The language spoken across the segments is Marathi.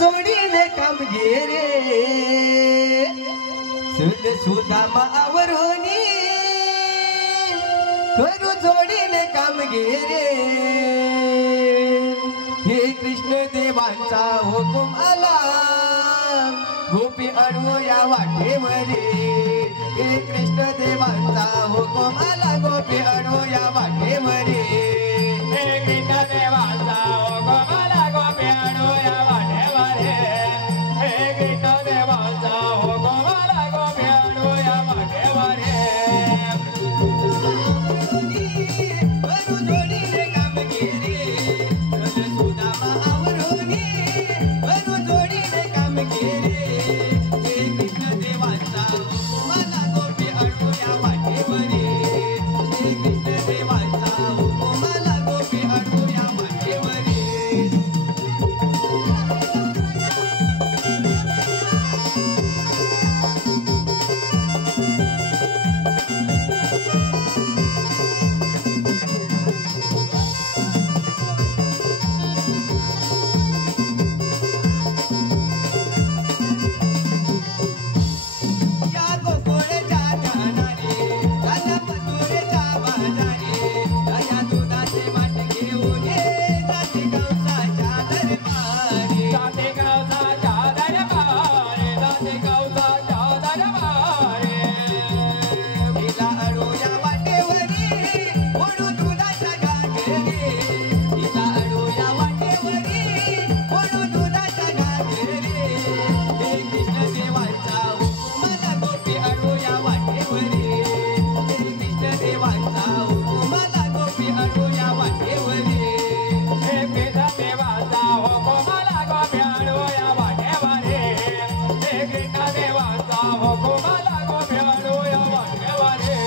जोडीने काम घे रे सुद सुदामा आवरोनी करू जोडीने काम घे रे हे कृष्ण देवांचा हुकुम आला गोपी अडवो या वाटेवरे हे कृष्ण देवांचा हुकुम आला गोपी अडवो या वाटेवरे हे कृष्ण देवांचा हुकुम आला गोपी अडवो या वाटेवरे हे कृष्ण देवांचा हुकुम आला गोपी अडवो या वाटेवरे करू जोडीने काम घे रे सुदामा आवरोनी करू जोडीने काम घे रे हे कृष्ण देवांचा हुकुम आला गोपी अडवो या वाटेवरे हे कृष्ण देवांचा हुकुम आला गोपी अडवो या वाटेवरे या गोकुळच्या जाणारे राजा मथुरेच्या बाजारे राजा दुधाचे वाट घेऊन ये जाते कंसाच्या दरबारी जाते कंसाच्या दरबारी जाते कंसाच्या दरबारी हिला अडवो या वाटेवरी ओढू दुधाच्या घागरी हिला अडवो या वाटेवरी ओढू दुधाच्या घागरी हे कृष्ण देवांचा हुकुम आला गोपी अडवो या वाटेवरी हे कृष्ण देवांचा हुकुम आला गोपी अडवो या वाटेवरी हे कृष्ण देवांचा हुकुम आला गोपी अडवो या वाटेवरी हे कृष्ण देवांचा हुकुम आला गोपी अडवो या वाटेवरी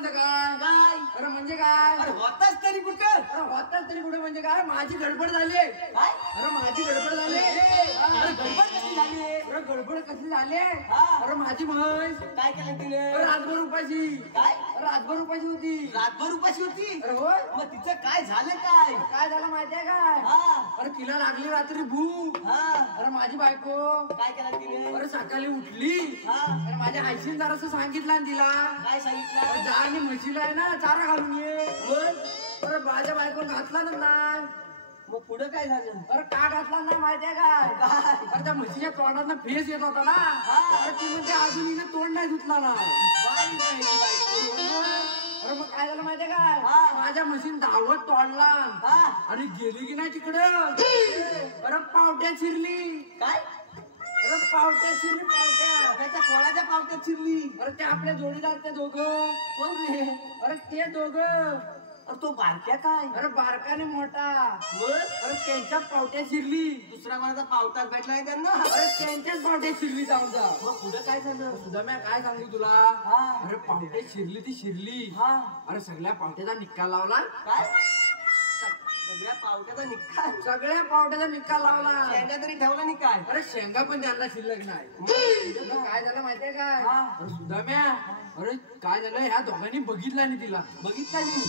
अरे म्हणजे काय? अरे होताच तरी कुठं? अरे होताच तरी कुठे म्हणजे काय? माझी गडबड झाली. काय? अरे माझी गडबड झाली. अरे गडबड कशी झाली? अरे गडबड कशी झाली? अरे माझी म्हैस काय केलं तिने? रातभर उपाशी. काय? रातभर उपाशी होती. रातभर उपाशी होती? अरे हो. मग तिचं काय झालं काय? काय झालं माहितीये काय? अरे तिला लागली रात्री भूक. अरे माझी बायको काय केलं तिने? अरे सकाळी उठली. अरे माझ्या आईशीने जरासं सांगितलं ना तिला. काय सांगितलं? जा आणि म्हशीला आहे ना चारा घालून ये. अरे माझ्या बायकोन घातला ना नाही. मग पुढे काय झालं? अरे का घातला नाही माहितीये काय? अरे त्या म्हशीच्या तोंडात फेस येत होता ना. अरे ती म्हणजे अजून हिने तोंड नाही धुतला ना. अरे मग काय झालं माहितीये काय? माझ्या म्हशीन धावत तोडला आणि गेली की नाही तिकडं. अरे पावट्या चिरली. काय? अरे पावट्या चिरली पावट्या. त्याच्या कोणाच्या पावट्या चिरली? अरे ते आपल्या जोडीदार ते दोघं. कोण रे? अरे ते दोघं. अरे तो बारक्या काय? अरे बारकाने मोठा. अरे त्यांच्या पावट्या शिरली. दुसरा माझा पावटा भेटला आहे त्यांना. अरे त्यांच्याच पावट्या शिरली जाऊन जा. मग पुढे काय झालं? सुद्धा मी काय सांगू तुला? अरे पावट्या शिरली ती शिरली. अरे सगळ्या पावट्याचा निकाल लावला. काय? सगळ्या पावट्याचा निकाल? सगळ्या पावट्याचा निकाल लावला. शेंगा तरी ठेवला नाही काय? अरे शेंगा पण त्यांना शिल्लक नाही. काय झालं माहितीये काय? अरे सुदाम्या अरे काय झालं ह्या दोघांनी बघितलं नाही तिला. बघितलं नाही?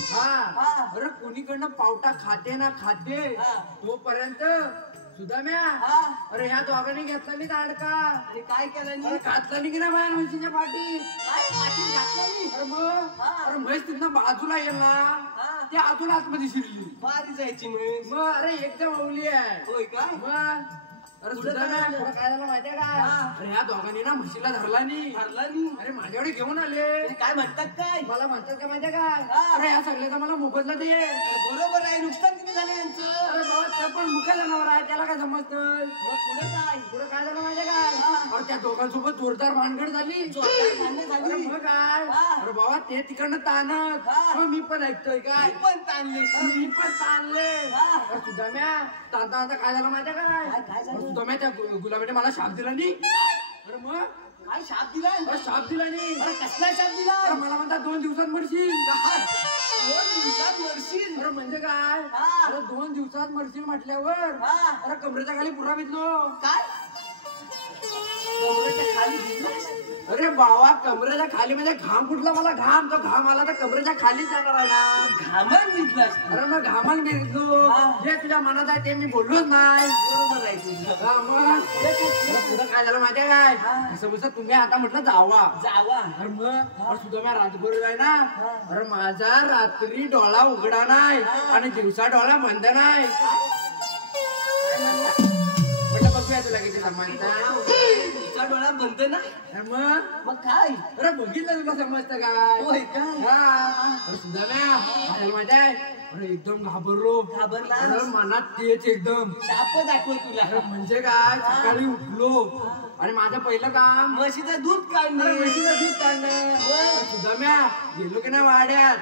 अरे कोणीकडनं पावटा खाते ना खाते तोपर्यंत सुदाम्या अरे ह्या दोघांनी घेतला नाही दांडका. काय केलं नाही? घातला नाही की ना बाया म्हशीच्या पाठी. अरे मग अरे म्हैस तिथनं बाजूला येईल ना त्या आतून आतमध्ये शिरली. बारी जायची म्हैस. मग अरे एकदम अवली आहे. होय का? मग अरे सुदाम्या काय झालं माहितीये का? अरे ह्या दोघांनी ना म्हशीला धरला नाही. अरे माझ्याकडे घेऊन आले. काय म्हणतात काय? मला म्हणतात का माहितीये काय? अरे ह्या सगळ्याचा मला मोबदला दे. बरोबर आहे. नुकसान किती झालं यांचं? अरे बाबा ते पण मुका जनावर आहे त्याला काय समजतं. मग पुढे काय? पुढे काय झालं माहितीये काय? अरे त्या दोघांसोबत जोरदार भानगड झाली. मग काय? अरे बाबा ते तिकडनं ताणत मग मी पण ऐकतोय काय? पण ताणले. मी पण ताणले. सुदाम्या ताणता काय झालं माहितीये काय? काय झालं? सुदाम्या त्या गुलाबाने मला शाप दिला नाही. अरे मग काय शाप दिला? शाप दिला नाही. कसला शाप दिला? मला म्हणतात 2 दिवसात मरशील. 2 दिवसात मरशील? अरे म्हणजे काय? अरे 2 दिवसात मरशील म्हटल्यावर अरे कमरेच्या खाली पुरा भिजलो. काय कमरेच्या खाली भिजलास? अरे बाबा कमरेच्या खाली म्हणजे घाम कुठला? मला घाम तो घाम आला तर कमरेच्या खाली जाणार आहे ना. घामान भिजलास? अरे मग घामान भिजलो. जे तुझ्या मनात आहे ते मी बोललोच नाही. बरोबर आहे तुझं. पुढं काय झालं माहितीये काय? असं बस तुम्ही आता म्हटलं जावा. अरे मग सुद्धा मी रातभर आहे ना. अरे माझा रात्री डोळा उघडा नाही आणि दिवसा डोळा बंद नाही. म्हटलं बघूया तुला किती समानता. डोळा बंद नाही मग काय? अरे बघितलं तुला समजतं काय? सुद्धा माझ्या अरे एकदम घाबरला. मनात तेच एकदम शाप दाखव तुला. म्हणजे काय? सकाळी उठलो आणि माझं पहिलं काम म्हशीचं दूध काढणं. सुद्धा म्या गेलो की नाही वाड्यात.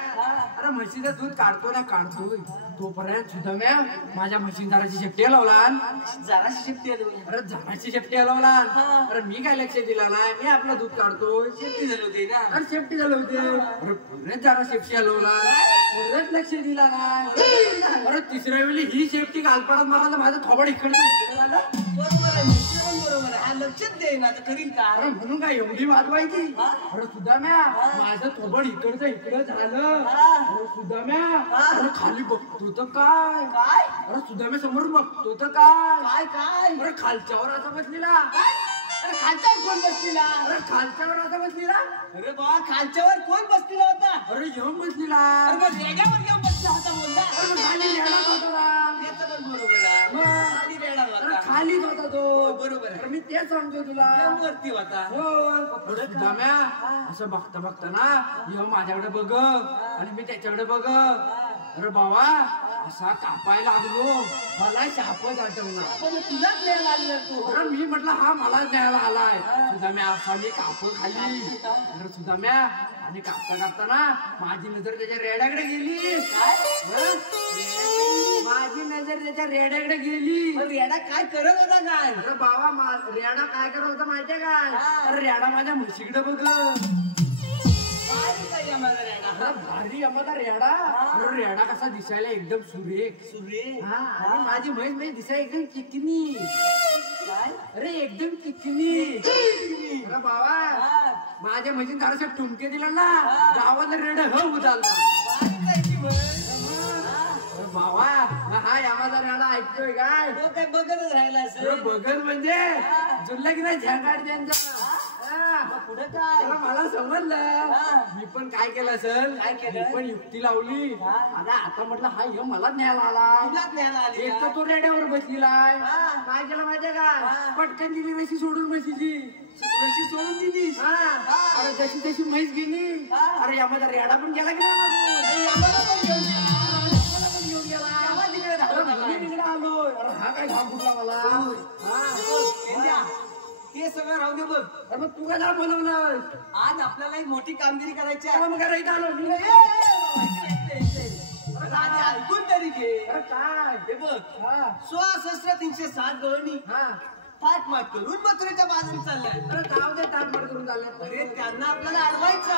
अरे म्हशीचं दूध काढतोय तोपर्यंत सुद्धा म्या माझ्या म्हशीने जराची शेपटी लावला. अरे जराची शेपटी लावला. अरे मी काय लक्ष दिला नाही. मी आपलं दूध काढतोय. शेपटी झालं होते ना. अरे शेपटी झालं होते. अरे पुढे जरा शेपटी हलवला. पुढेच लक्ष दिला नाही. अरे तिसऱ्या वेळी ही शेपटी घालपणात मला माझं थोबड इकडे झालं. बरोबर आहे. लक्षात दे ना करील का? अरे म्हणून काय एवढी वाजवायची? अरे सुद्धा म्या माझं थोबड इकडचं इकडं झालं. अरे सुद्धा म्या अरे खाली बघतो तर काय? अरे सुद्धा म्या समोर बघतो तर काय? अरे खालच्यावर असा बसलेला. अरे खालच्यावर कोण बसलेला? अरे खालच्यावर असा बसलेला. अरे बाबा खालच्यावर कोण बसलेला होता? अरे येऊन बसलेला. अरे रेड्यावर येऊन बसला होता बोलला. अरे खाली रेडा होता. बरोबर आहे. खालीच होता तो. बरोबर आहे. मी तेच सांगतो तुला. वरती होता. हो. असं बघता ना येऊ माझ्याकडे बघ आणि मी त्याच्याकडे बघ. अरे बाबा असा कापायला लागलो. मला शापच आठवला. तुलाच न्यायला आला तू. अरे मी म्हटलं हा मला न्यायला आलाय. सुदाम्या असा मी कापड खाली. अरे सुदाम्या आणि कापता ना माझी नजर त्याच्या रेड्याकडे गेली. माझी नजर त्याच्या रेड्याकडे गेली. रेडा काय करत होता काय? अरे बाबा रेडा काय करत होता माहितीये काय? अरे रेडा माझ्या म्हशीकडे बघ. भारी आम्हाला रेडा. रेडा कसा दिसायला एकदम सुरेख. आणि माझी म्हैस दिसायला एकदम चिकनी. अरे एकदम चिकनी. अरे बाबा माझ्या म्हशीने जराशे ठुमके दिला ना गावाला रेड उदालता. बाबा हा आम्हाला रेडा ऐकतोय काय? काय बघतच राहिला असेल. बघत म्हणजे जुळला की नाही झॅकाड त्यांचा. पुढे काय मला समजलं. मी पण काय केलं असेल? काय केलं? मी पण युक्ती लावली. आता म्हटलं हा हे मला न्यायला आला. एक तर तो रेड्यावर बसलेला. काय केलं माहितीये का? पटकन दिली रशी सोडून म्हशीची. रशी सोडून दिली. अरे जशी तशी म्हैस गेली. अरे यामध्ये रेडा पण गेला की नाही? आलो. अरे हा काय घाम फुटला मला. ते सगळं राहू दे बघ. अरे मग तू काय बोलवलं? आज आपल्याला एक मोठी कामगिरी करायची आहे. मग करायचं आलो. ऐकून तरी घे. काय ते बघ. 307 गवळणी ताटमाट करून मथुरेच्या बाजूने चाललाय. अरे जाऊ दे ताटमाट करून चाललाय. अरे त्यांना आपल्याला अडवायचा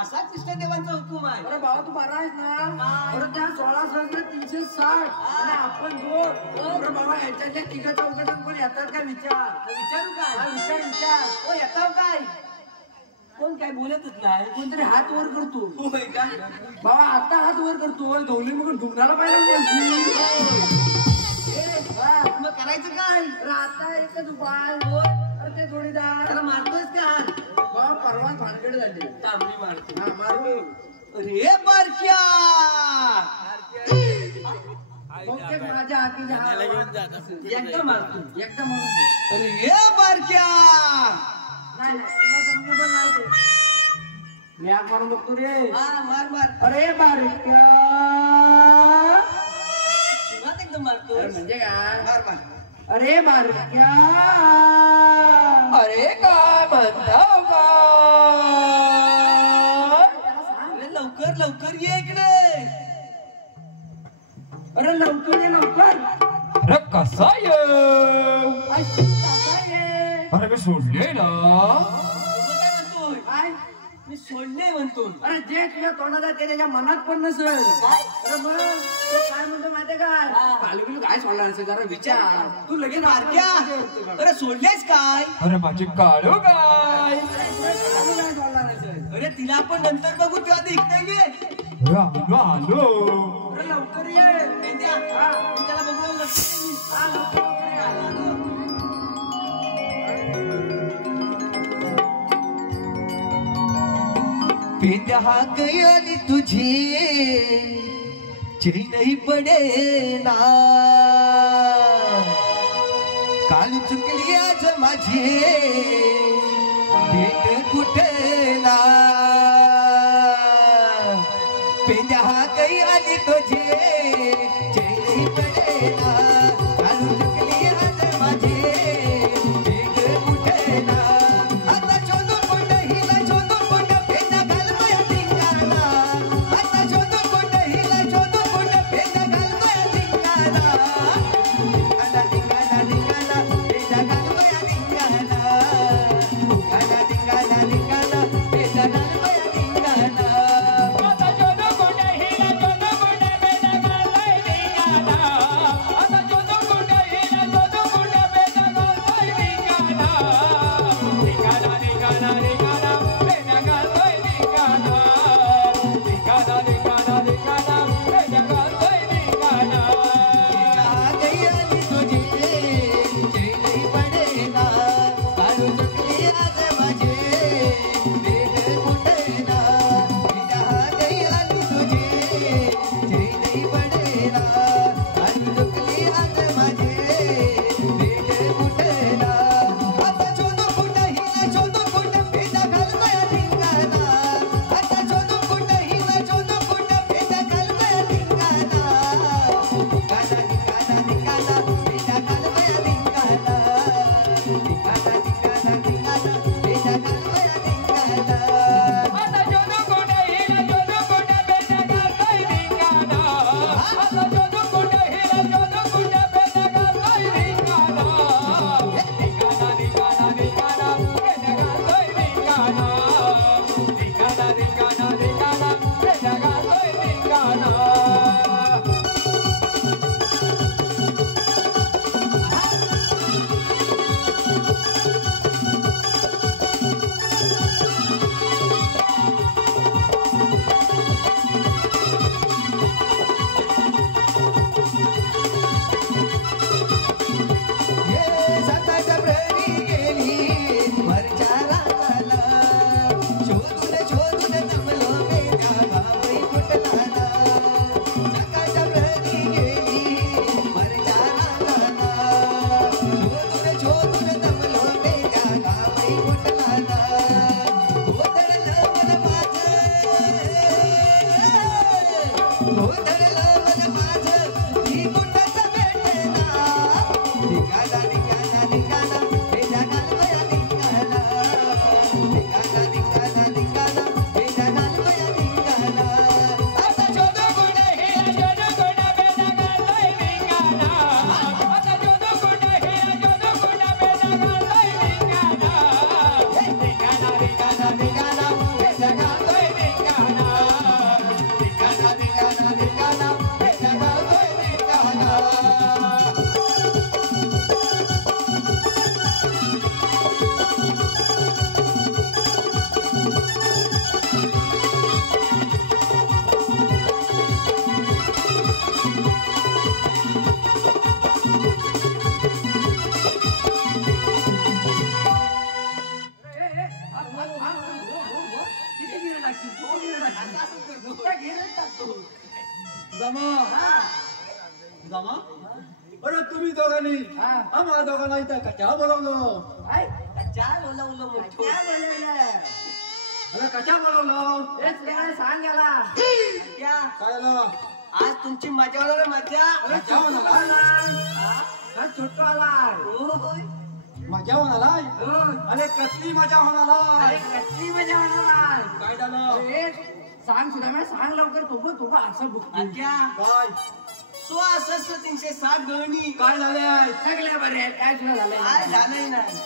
असा कृष्णदेवांचा हुकूम आहे. अरे बाबा तू बरा आहेस ना? अरे त्या 16,360 आणि आपण अरे बाबा यांच्या तिघा चौघात कोण येतात का? विचारू काय? विचार हो येतात काय? कोण काय बोलतच नाही. कोणतरी हात वर करतो. बाबा आता हात वर करतो. गवली मग ढुंगाला पाहिजे. मग करायचं काय? आता एकच उपाय. अरे ते जोडीदार त्याला मारतोस का? बाबा परवा भानगड झाली. तांबडी मारतो. हा मारू. अरे बारक्या माझ्या हाती एकदम मारतो. एकदम अरे बारक्या नाही तुला जमणं नाही ते. मी आग मारून बघतो रे. मार. अरे बारक्या एकदम मारतो. म्हणजे काय? मार. अरे बारक्या अरे काय म्हणताव का? लवकर ये इकडे. अरे लवकर ये. अरे कसा ये? अरे मी सोडले ना. काय म्हणतोय? काय मी सोडले म्हणतो. अरे जे तुझ्या तोंडात आहे ते त्याच्या मनात पण नसेल. काय? अरे मग तो काय म्हणतो माहितीये का? कालू काय सोडला नसेल जरा विचार. तू लगेच मारक्या अरे सोडलेस काय? अरे माझे काळू काय. कालू काय सोडला नसेल. अरे तिला पण नंतर बघू तू आधी इकडे ये. आलो आलो. अरे लवकर ये. पेंद्या, मी त्याला बघू लक्ष दे मी. हा, लवकर ये. आलो, आलो. पेंद्या हा गयाली तुझी चैनही पडे ना. काल चुकली आज माझी भेट कुठे ना. पेंद्या हा गयाली तुझी चैनही पडे ना. काल चुकली आज माझी भेट कुठे ना. आता शोधून कोण हिला शोधून कोण पेंद्या घालतोय धिंगाणा. आता शोधून कोण हिला शोधून कोण पेंद्या घालतोय धिंगाणा. धिंगाणा धिंगाणा धिंगाणा पेंद्या घालतोय धिंगाणा. धिंगाणा धिंगाणा धिंगाणा पेंद्या घालतोय धिंगाणा. आता शोधून कोण हिला शोधून कोण पेंद्या घालतोय धिंगाणा. आता शोधून कोण हिला शोधून कोण पेंद्या घालतोय धिंगाणा. धिंगाणा धिंगाणा धिंगाणा पेंद्या घालतोय धिंगाणा. धिंगाणा धिंगाणा धिंगाणा पेंद्या घालतोय धिंगाणा. गयाली तुझी चैनही पडेना. काळू चुकली आज माझे भेट कुठेना. गयाली तुझी चैनही पडेना. काळू चुकली आज माझे भेट कुठेना. आता शोधून कुठं हिला शोधून कुठं पेंद्या घालतोय धिंगाणा. आता शोधून कुठं हिला शोधून कुठं पेंद्या घालतोय धिंगाणा. धिंगाणा धिंगाणा धिंगाणा पेंद्या घालतोय धिंगाणा. धिंगाणा धिंगाणा धिंगाणा पेंद्या घालतोय धिंगाणा. आता शोधून कुठं हिला शोधून कुठं पेंद्या घालतोय धिंगाणा. आता शोधून कुठं हिला शोधून कुठं पेंद्या घालतोय धिंगाणा. धिंगाणा धिंगाणा धिंगाणा पेंद्या घालतोय धिंगाणा. धिंगाणा धिंगाणा धिंगाणा पेंद्या घालतोय धिंगाणा. सकाळच्या प्रहरी गेली वरच्या रांगाला. शोधून शोधून जमलो पेंद्या गावही कुठला ना. सकाळच्या प्रहरी गेली वरच्या रांगाला. शोधून शोधून जमलो पेंद्या गावही कुठला ना. गोधरलं मन माझं गोधरलं मन माझं ही कुठंच भेटेना. धिंगाणा धिंगाणा धिंगाणा पेंद्या घालतोय धिंगाणा. धिंगाणा धिंगाणा धिंगाणा पेंद्या घालतोय धिंगाणा. आता शोधून कुठं हिला शोधून कुठं पेंद्या घालतोय धिंगाणा. आता शोधून कुठं हिला शोधून कुठं पेंद्या घालतोय धिंगाणा. धिंगाणा धिंगाणा धिंगाणा पेंद्या घालतोय धिंगाणा. धिंगाणा धिंगाणा धिंगाणा पेंद्या घालतोय धिंगाणा. जमा जमा अरे तुम्ही दोघांनी हा. आम्हाला दोघांना इथं कशा बोलवलं. काय चाल ओला म्हणतो. अरे कशा बोलवलं. सांग याला. काय आलं. आज तुमची मजा होणार मजा. मजा होणार. हा? छोटो आलाय. होय. मजा होणार. अरे कसली मजा होणार. कसली मजा होणार. काय झालं. सांग सुद्धा मॅडम सांग लवकर तुब असं बुक्या काय 6360 गणी काय झाले. सगळ्या बरे आहेत काय सुद्धा झालंय काय झालंय नाही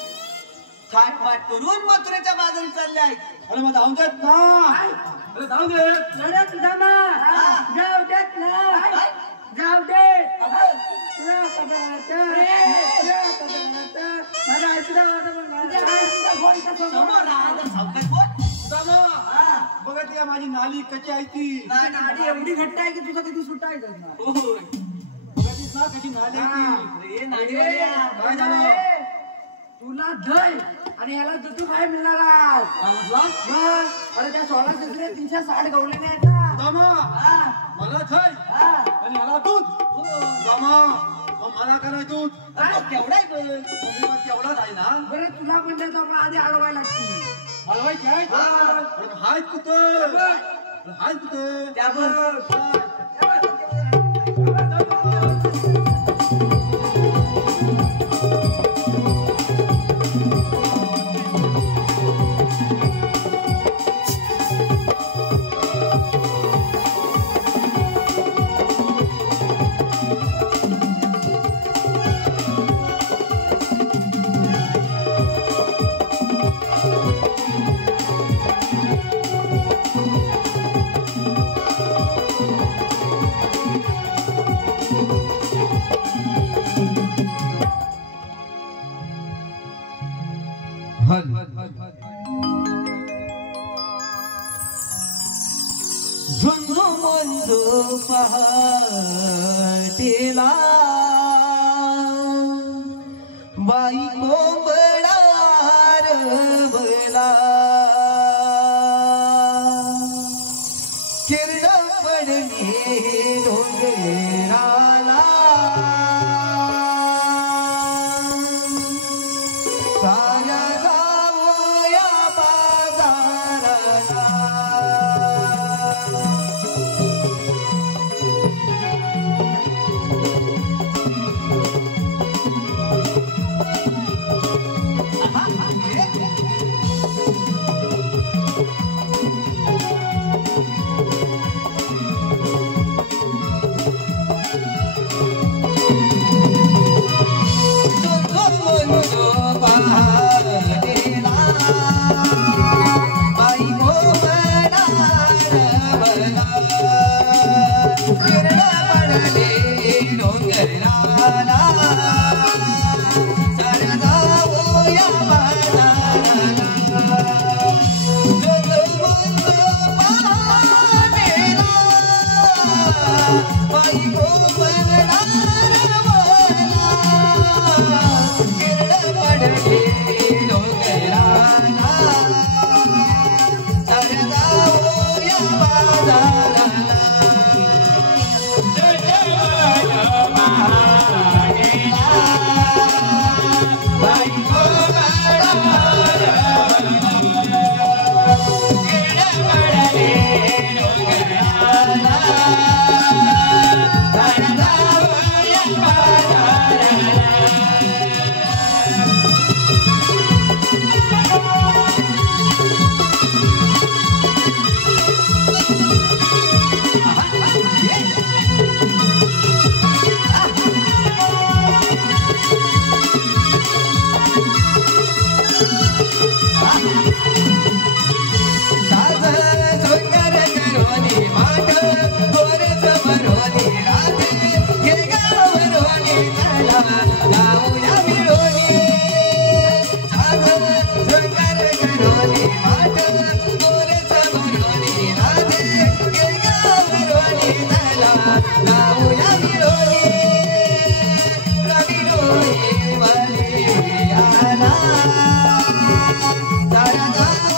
थाटमाट करून मथुरेच्या बाजून चालले आहेत. अरे मग जाऊन देत ना. अरे जाऊन देत. अरे तुझा मा जाऊ देत ना जाऊ दे बघत या माझी नाली कशी आहे ती. नाडी एवढी घट्ट आहे की तुझं कधी सुटायचं ना. बघतीस ना कशी नाली आहे ती. काय झालं? तुला दही आणि याला दुधू काय मिळणार आज? अरे त्या 16,360 गवलेले आहेत ना. मला छाय आणि याला दूध. मला का नाही दूध. केवढा आहे गं? तेवढाच आहे ना. बरं तुला पण देतो आपण आधी अडवायला लागतील. हलवायची आहे. हाय कुठं हाय कुठं त्यावर झुंजू मंजू पहाटेला बाई कोंबडा रवला किरण पडली डोंगराला साऱ्या गावया बाजाराला Sarada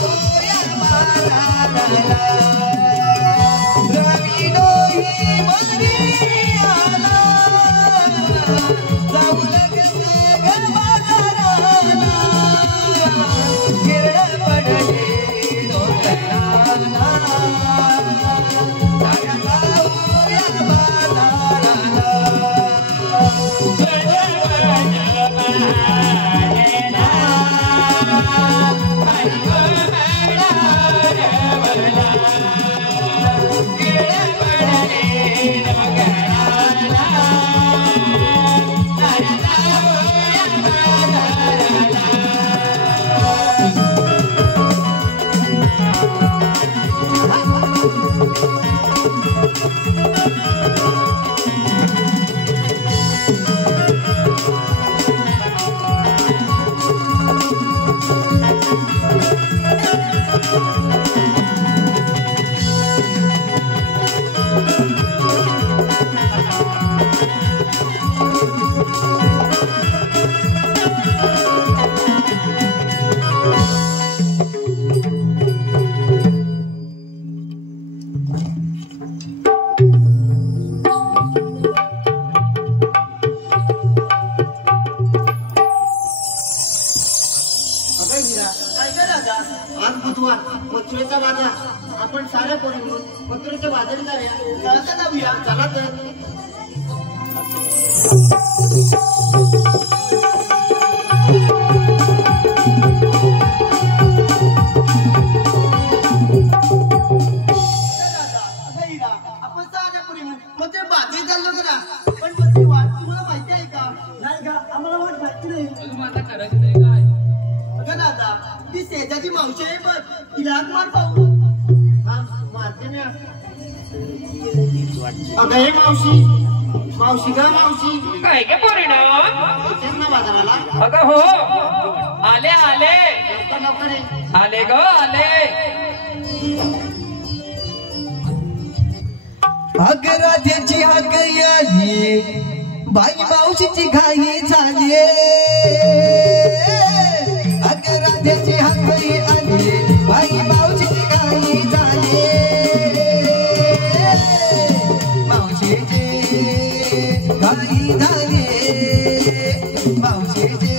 आज बुधवार मथुरेचा बाजार आपण साऱ्या पोरी मिळून मथुरेच्या बाजारी जाऊया चला तर आपण साऱ्या पोरी मिळून मग ते बाजारी चाललो जरा पण मग ती वाट तुम्हाला माहिती आहे का नाही का आम्हाला वाट माहिती नाही आता करायचं तरी काय अगं दादा ती शेजाची मावशी आहे बघ तिला हात मार पाहू हा मारते मी अगं हे मावशी मावशी ग मावशी काय गे पोरीनो तेच ना बाजाराला अगं हो आले आले लवकर लवकर ये. आले ग आले अगं राधेची हाक आली बाई मावशीची घाई झाली अगं राधेची हाक आली बाई मावशीची घाई झाली मावशीची घाई झाली मावशीची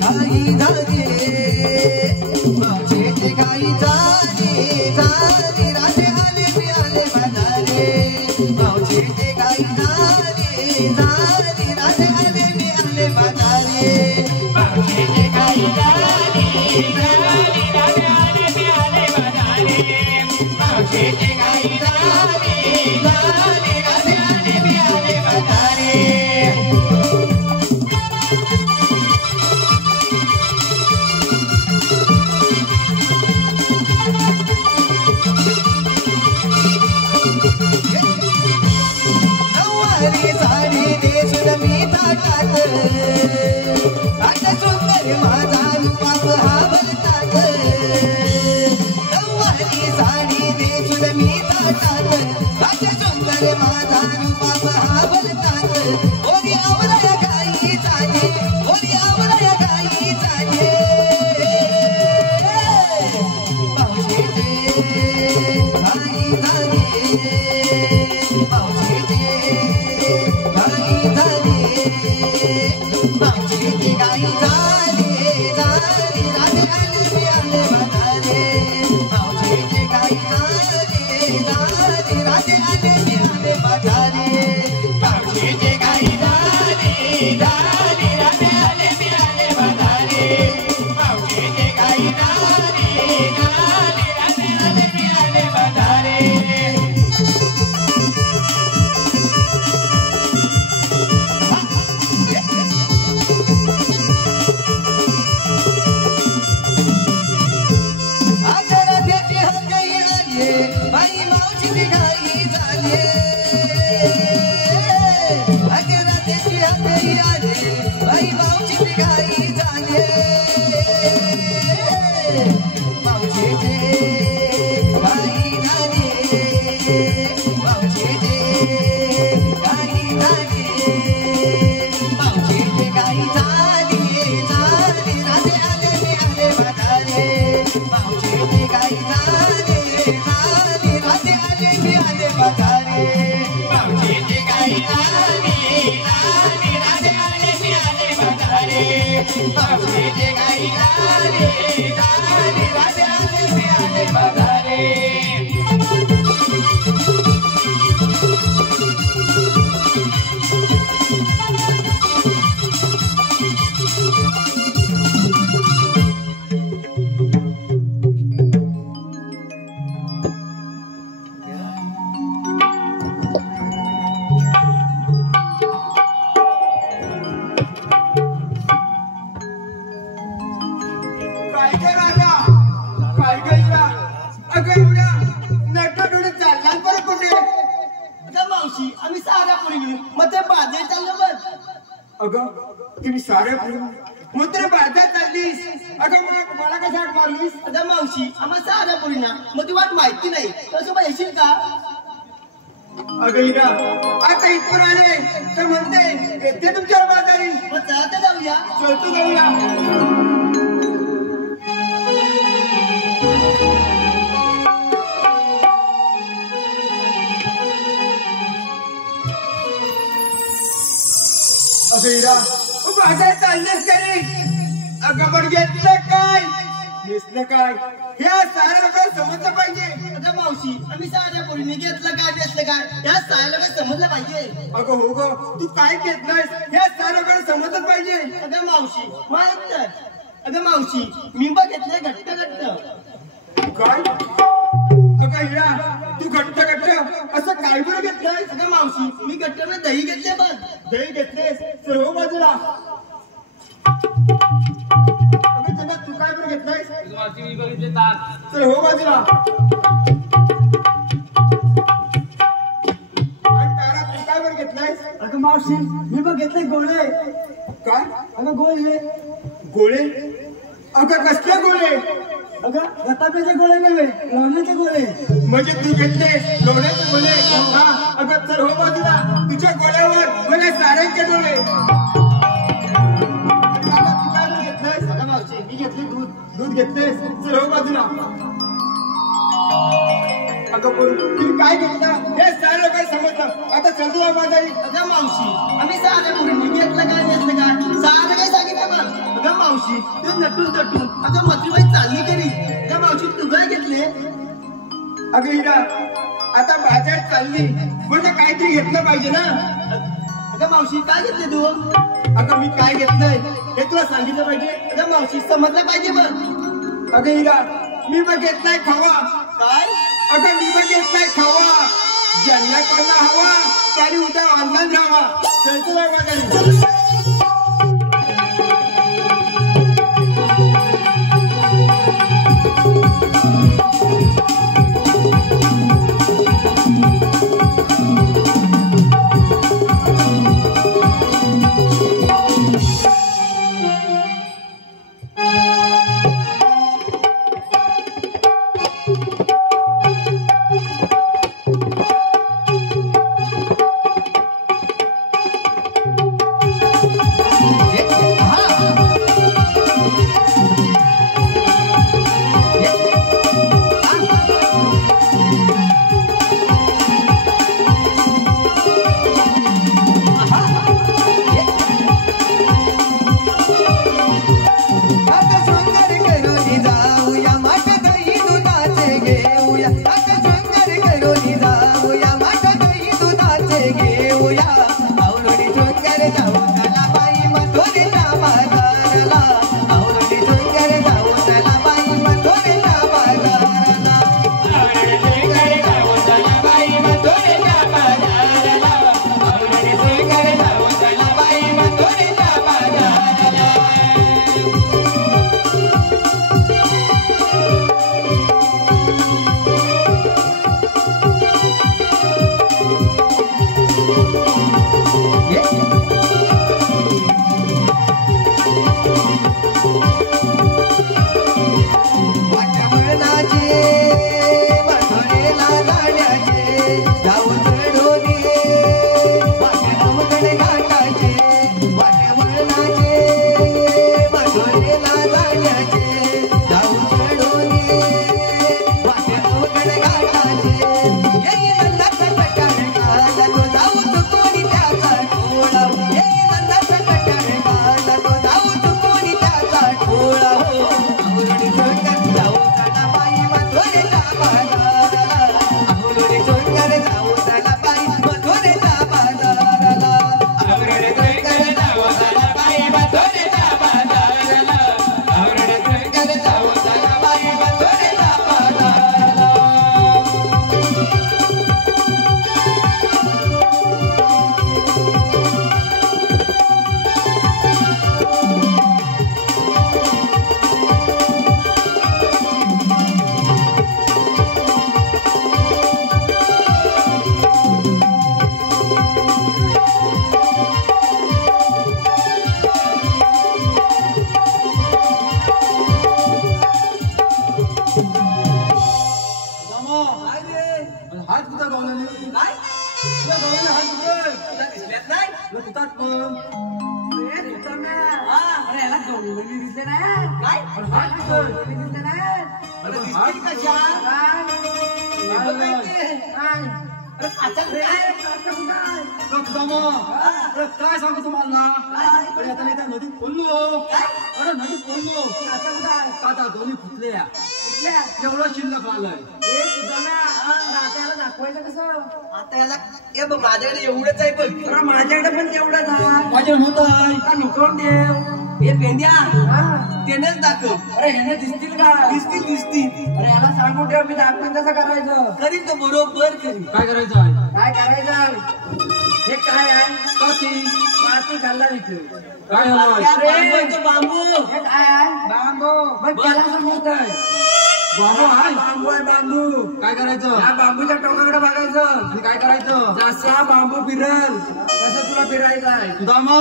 घाई झाली मावशीची घाई झाली झाली राधे आले मी आले बाजारे मावशीची घाई झाली झाली राधे आले मी आले बाजारे मावशीची घाई झाली झाली राधे आले मी आले बाजारे मावशीची घाई झाली झाली राधे आले मी आले बाजारे नववारी साडी नेसून मी ताटात आता सुंदर माझा रूपाप हा भरतात नववारी साडी नेसून मी ताटात आता सुंदर माझा रूपाप हा भरतात ओरी आवराया गाई चाले ओरी आवराया गाई चाले मावशीचे गाई झाले मावशीचे गाई झाले मावशीची गाई झाली झाली राधे आले मी आले बाजारे मावशीची गाई झाली झाली राधे आले मी आले बाजारे मावशीची गाई झाली झाली राधे आले मी आले बाजारे मावशीची गाई झाली झाली राधे आले मी आले बाजारे राधेची हाक आली बाई मावशीची घाई झाली राधेची हाक आली बाई मावशीची घाई झाली मावशीची घाई झाली मावशीची घाई झाली मावशीची घाई झाली झाली राधे आले मी आले बाजारे मावशीची घाई झाली झाली राधे आले मी आले बाजारे मावशीची घाई झाली झाली राधे आले मी आले बाजारे मावशीची घाई झाली झाली राधे आले मी आले बाजारे काय काय राजा काय काय रा अगं एवढ्या नटडोडे चालला बरं कुठे अगं मावशी आम्ही साऱ्या पोरी मिळून मग ते बाजार चाललं बघ अगं तुम्ही साऱ्या पोरी मग ते बाजार चाललीस अगं मग मला कसं वाट मारलीस अगं मावशी आम्हाला साऱ्या पोरींना मग ती वाट माहिती नाही तसं मग येशील का अगं हिरा आता इथून आले तर म्हणते येते तुमच्या बाजारी मग चला तर जाऊया चलतो जाऊया अगं हिरा बाजार चाललेस का रे अगं पण घेतलं काय घेतलं काय हे साऱ्या लोकांना समजलं पाहिजे. अगं मावशी आम्ही साऱ्या पोरीने घेतलं काय घेतलं काय या साऱ्याला काय समजलं पाहिजे. अगं हो ग तू काय घेतलंयस हे साऱ्या लोकांना समजलं पाहिजे. अगं मावशी माहित तर अगं मावशी मी बघितलंय घट्ट घट्ट. काय अगं हिरा तू घट्ट घट्ट असं काय बरं घेतलंय. अगं मावशी मी घट्ट में दही घेतले बघ. दही घेतलेस तर हो बाजूला. अगं जगात तू काय बरं घेतलंयस मी बघितले ताक. तर हो बाजूला. आणि तारा तू काय बरं घेतलंयस. अगं मावशी मी बघ घेतले गोळे. काय अगं गोळे. गोळे अगं कसले गोळे. अगं रताब्याचे गोळे नव्हे लोण्याचे गोळे. म्हणजे तू घेतलेस डोळ्याचे गोळे. हा अगं तर हो बाजूला. तुझ्या गोळ्यावर मला साऱ्यांचे डोळे. तू काय बरं घेतलंयस. अगं मावशी मी घेतले दूध. दूध घेतलेस तर हो बाजूला. अगं पोरी तुम्ही काय घेतलं हे साऱ्या लोकांना समजलं. आता चल तू बाजारी. अगं मावशी आम्ही साऱ्या पोरीने घेतलं काय घेतलं काय सारं काय सांगितलं मग. अगं मावशी ते नटून तटून अगं मथुरबाई चालली करी. अगं मावशी तू काय घेतले. अगं हिरा आता बाजार चालली म्हणजे काहीतरी घेतलं पाहिजे ना. अगं मावशी काय घेतले तू. अगं मी काय घेतलंय हे तुला सांगितलं पाहिजे. अगं मावशी समजलं पाहिजे बघ. अगं हिरा मी बघ घेतलाय खावा. काय अगं मी बघ घेतलाय खावा. ज्यांना कोणा हवा त्याने उद्या ऑनलाईन राहावा. चलतो बाजारी. अरे काचा अरे काचा कुठं आहे? अरे काय सांगू तुम्हाला अरे आता इथं नदीत पडलो अरे नदीत पडलो काचा कुठं आहे? काटा दोन्ही फुटल्या कुठल्या? एवढं शिल्लक आलंय ए सुदामा, राजाला दाखवायचं कसं? आता याला ए बघ माझ्याकडे एवढंच आहे बघ अरे माझ्याकडे पण तेवढंच आहे. माझ्या होत आहे का नको देव? हे पेंड्या हा. त्यानेच दाखव अरे ह्याने दिसतील का? दिसतील अरे याला सांगू ठेव मी दाखवेन तसं करायचं. करीन तो बरोबर करीन काय करायचं आहे काय करायचं? हे काय आहे? काठी माती घालला इथे. काय हवंय त्या बांबू हे काय आहे? बांबू. बघ त्याला समजतंय. बाबू आहे बांबू आहे बांबू. काय करायचं या बांबूच्या टोकाकडे बघायचं. आणि काय करायचं जसा बांबू फिरल तसं तुला फिरायचं आहे. सुदामा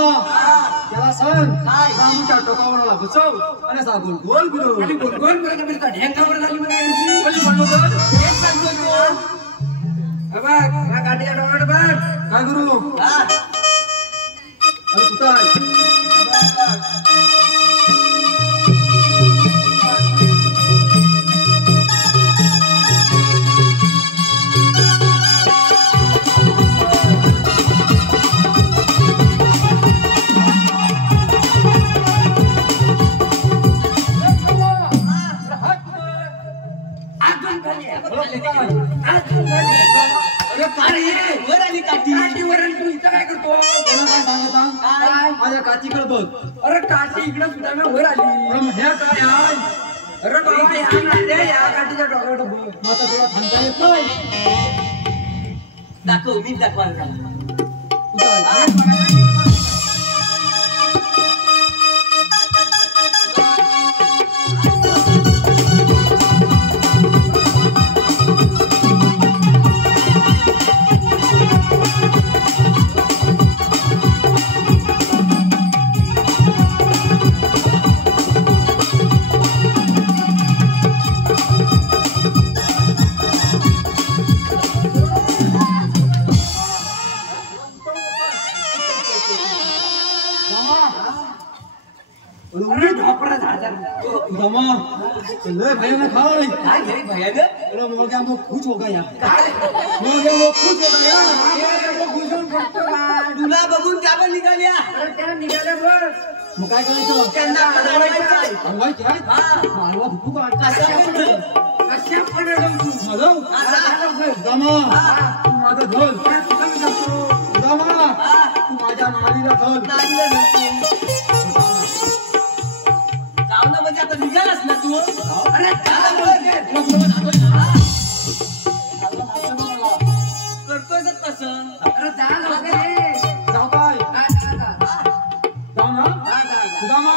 त्याला सांग काय? बांबूच्या टोकावर बसव आणि असा गोल गोल फिरव आणि गोल पर्यंत फिरतात. ढेंगावर झाली म्हणायची. कधी म्हणलो तर हेच सांगतो तो. हे बघ या गाठीच्या टोकाकडे बघ. काय करू हा. अरे कुठं आहे अजून खाली आहे. अजून खाली आहे. अरे काय हे? वर आली काठी काठीवर आणि तू इथं काय करतो? त्याला काय सांगता काय? माझ्या काचीकडे बघ अरे काठी इकडे सुद्धा मी वर आली. अरे मग हे काय आहे अरे बाबा या नांदे या काठीच्या टोकाकडे बघ. मग आता तुला थांबता येत नाही दाखव मी दाखवायला कुठं आहे अरे ढोपरा झाला. दमा लय भयानक हाय काय घरी भयानक अरे मग क्या मग खुश हो गया मग क्या मग खुश हो गया तुला बघून त्या पण निघाल्या अरे त्या निघाल्या बघ. मग काय करायचं त्यांना हलवायचं आहे. हलवायची आहे हा. हलवा धुतू का कशा पण कशा पण अडवतो. हलव दमा तू माझं धोल दमा तू माझ्या नालीला धोल जाऊन म्हणजे आता निघालास ना तू अरे करतोय तसं अरे जा लवकर. जाऊ काय जा. जाऊ ना सुदामा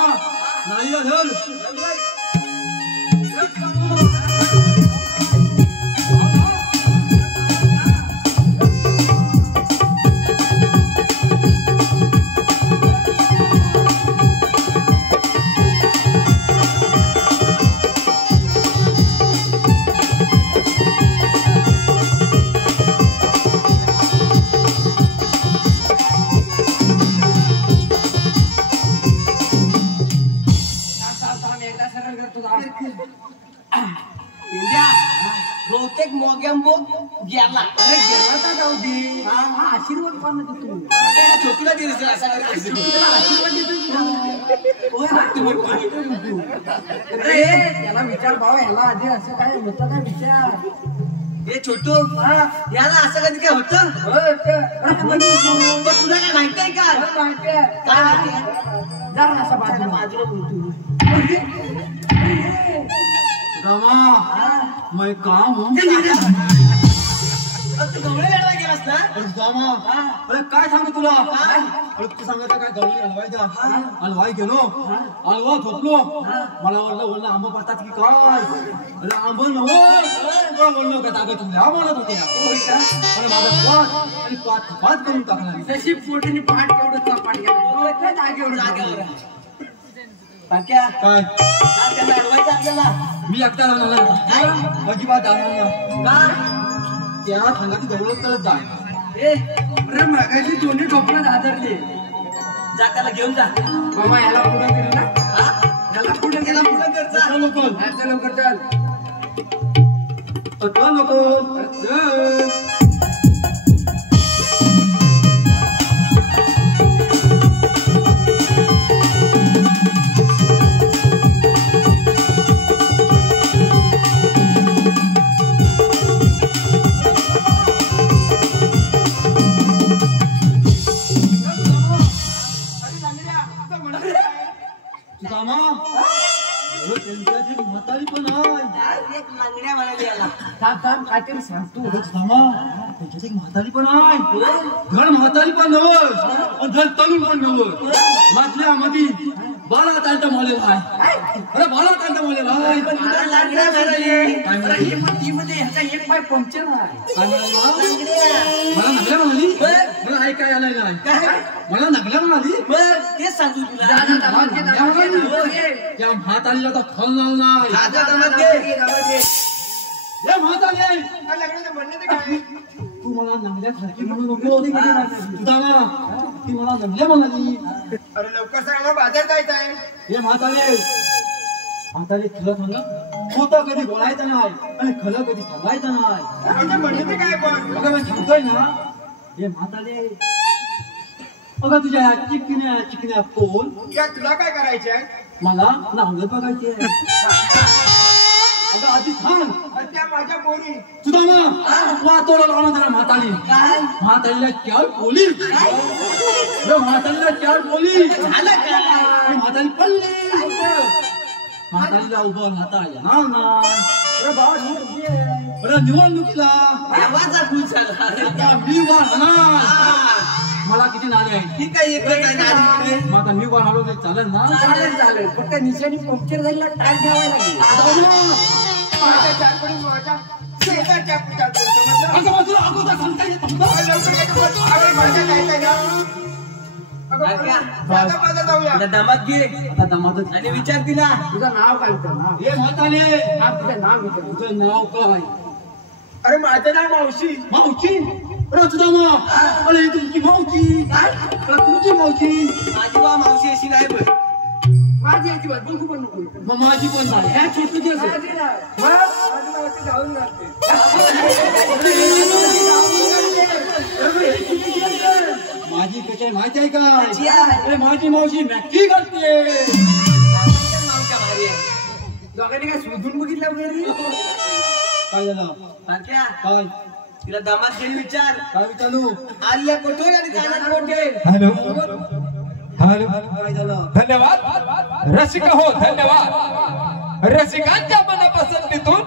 नालीला धोल एकदा सरळ कर तुझा. इंडिया बहुतेक मोग्याम्बो गेला अरे गेला का जाऊ दे. हा आशीर्वाद पाहणं तू. छोटूला दिवस असा आशीर्वाद देतो तू. अरे त्याला विचार भाऊ ह्याला आधी असं काय होतं काय विचार. हे छोटू याला असं कधी काय होतं अरे पण तुला काय माहित आहे का माहिती आहे. काय माहिती आहे? जरा असं बाजूला. बाजूला बोलतो दमा मैं काम हूँ तू गवळे लढवा गेलास ना अरे दमा अरे काय सांगू तुला अरे तू सांगायचं काय गवळी हलवायचा हलवाई गेलो हलवा झोपलो मला वरलं आंबा पाहतात की काय अरे आंबा नव्ह बोललो का ताकद तुम्ही म्हणत होते अरे माझा पाठ आणि पाठ करून टाकला जशी पोटीने पाठ तेवढं पाठ गेला जागेवर जागेवर बाक्या काय त्याला अडवायचं आपल्याला मी एकटा राहणार अजिबात जाणार का त्या ठंगाची गवळत तर जाय अरे मागाशी दोन्ही ठोपलं आदरले. जा त्याला घेऊन जा बाबा याला पुढे गेली ना. हा? याला पुढे त्याला गेला पुढं कर जा नको चल लवकर चल. नको चल. लंगड्या म्हणाली याला. थांब काहीतरी सांगतो. थांबा त्याच्यात एक म्हातारी पण आहे. घर म्हातारी पण नव्हत आणि घर तरुण पण नव्हत. मधल्या मध्ये 12 तांटा मालेला आहे. अरे 12 तांटा मालेला आहे. लंगड्या म्हणाली. काय म्हणाली? ही पण ती म्हणजे ह्याचा एक पाय पंक्चर आहे. काय म्हणाली? मला नगल्या म्हणाली. मला ऐकाय आलाय नाही. मला नगल्या म्हणाली. तेच सांगू तुला. त्या म्हातारीला तर फल लावलं नाही. राजा दामात घे. या म्हातारी लग्नाचं म्हणणं ते काय? तू मला नगल्यासारखी म्हणू नको. सुदामा ती मला नगल्या म्हणाली. अरे लवकर सांग ना, बाजार जायचं आहे. हे म्हातारे तुला सांग खोटं कधी बोलायचं नाही आणि खरं कधी सांगायचं नाही. म्हणजे म्हणणं ते काय पण? अगं मी सांगतोय ना. हे म्हातारे अगं तुझ्या चिकन्या कोण या तुला काय करायचंय? मला नांगत बघायची आहे. अगं आधी थांब. त्या माझ्या पोरी. सुदामा वातोडा लावून जरा म्हातारीला 4 बोली. म्हातारीला 4 बोली. म्हातारी पडली. म्हातारीला उभं राहता येणार नाही. अरे निवडणुकीला आवाजा खुश झाला. आता मी उभा राहणार. मला किती नाले आहे? ठीक आहे, एकच आहे नाडी. मग आता मी उभा राहिलो तर चालेल ना? चालेल फक्त निशाणी पंक्चर झालेला टाइम ठेवायला लागेल. माझ्या चारपडी माझ्या शेजारच्या पुढच्या समजलं? अगं मग तुला अगोदर सांगता येत नव्हतं? लवकर काय कर. अरे माझ्या जायचंय ना. अगं माझा जाऊया. दामात घे. आता दमातच आणि विचार तिला. तुझं नाव काय होतं नाव? हे म्हातारे तुझं नाव विचार. तुझं नाव काय? अरे माझं नाव मावशी. मावशी? अरे सुदामा अरे तुमची मावशी. अरे तुमची मावशी. माझी बा मावशी अशी नाही बघ. माझी याची बात बघू पण नको. मग माझी पण झाली. ह्या छोटूची असेल. माझी नाही. माझी मावशी जाऊन जाते. माझी कशी माहिती आहे का? माझी आहे. अरे माझी मावशी मॅकी करते. मावच्या भारी आहे. दोघांनी काय शोधून बघितलं वगैरे? काय झालं? बारक्या, काय तिला दामात गेली विचार. काय विचारू? आलिया कोठे आणि जाणार कोठे? हॅलो हॅलो काय झालं? धन्यवाद रसिका हो, धन्यवाद. रसिकांच्या मनपसंतीतून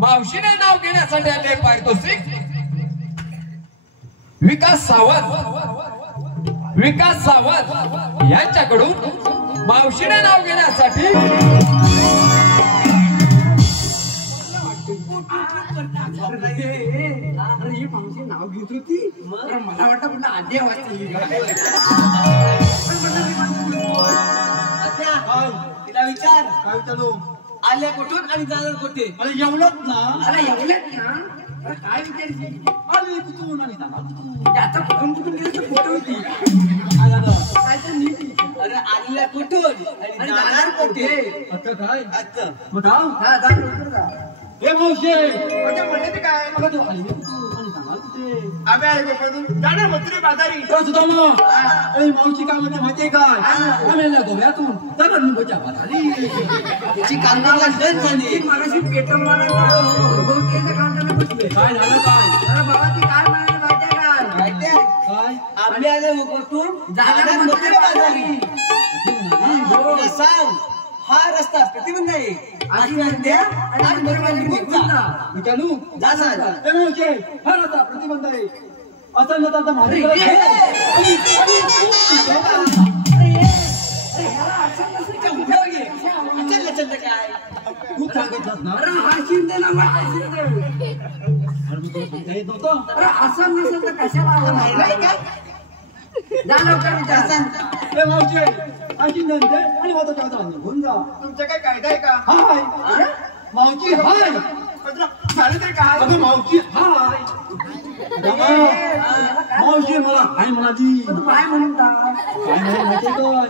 मावशीने नाव घेण्यासाठी आले पारितोषिक विकास सावंत यांच्याकडून मावशीने नाव घेण्यासाठी अरे ही मावशी नाव घेत होती. मला वाटतं पुन्हा आधी वाजता बारक्या, काय तिला विचार. काय विचारू? आलिया कुठून आणि जाणार कोठे? अरे एवढंच ना. अरे एवढ्यात ना. अरे काय विचारची? अरे कुठून आणि जाणार कुठून? आता कुठून गेलं तर कुठे होती? काय झालं? काय तर नीट विचार. अरे आलिया कुठून आणि जाणार कोठे? आता काय? अच्छा. मग जाऊ. हा जा लवकर जा. हे मावशी म्हणजे म्हणणे ते काय? मग तू आली कुठून आणि जाणार कुठे? आम्ही आले कोकणातून. जाणार मथुरे बाजारी. अरे सुदामा अरे मावशी काय म्हणते माहितीये काय? आम्ही गोव्यातून तर मुंबईच्या बाजारी. तिची कांदाला डन झाली. ती मगाशी पेट्रोल मारायला बहुतेक कांद्याला बसले. काय झालं काय? अरे बाबा ती काय म्हणाली माहितीये काय? माहितीये? काय? आम्ही आले कोकणातून जाणार मथुरे बाजारी. अशी तिला सांग, हा रस्ता प्रतिबंध आहे. आधी म्हणते आणि बरोबर निघून जा. विचारू? जा जा जा. हे मावशी हा रस्ता प्रतिबंध आहे. असं नव्हतं आता माझी अरे, गरज आहे. चल काय? तू सांगितलंस ना. अरे हा शिंदे ना हा शिंदे. अरे मग तुला सांगता येत नव्हतं. अरे असं नसेल तर कशाला आला नाही काय? जा लवकर विचार. हे मावशी अशी नंतर आणि माझं काय चाललं घेऊन जा. तुमचा काय कायदा आहे का? हाय मावशी हाय. झालं तरी काय? अगं मावशी हाय. मावशी मला हाय म्हणाली. तू काय म्हणून जा. काय म्हणाली माहितीये काय?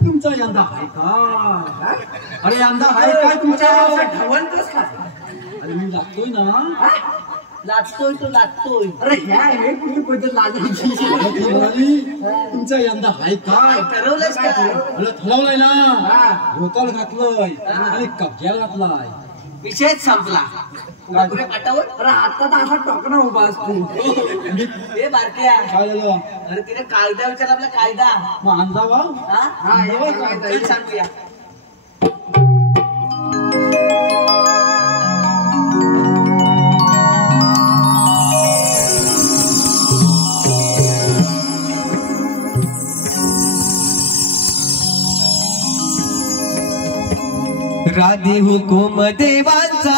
तुमचा यंदा हाय का? अरे यंदा हाय काय तुमचा? ठवणतोस का? अरे मी लागतोय ना. लाजतोय तो लाजतोय. अरे ह्या हे कुठे पद्धत लाजायची. ती म्हणाली तुमचा यंदा हाय काय? ठरवलंयस का? अरे ठरवलंय ना. रोकाल घातलंय आणि कब्ज्याला घातलाय. विषयच संपला. मथुरे पाटावर. अरे आता तर असा टोकना उभा असतो. हे बारक्या, काय झालं? अरे तिने कायदा विचार आपला कायदा. मग अंदावा हा? हा हे काय चल सांगूया. राधे हुकुम देवाचा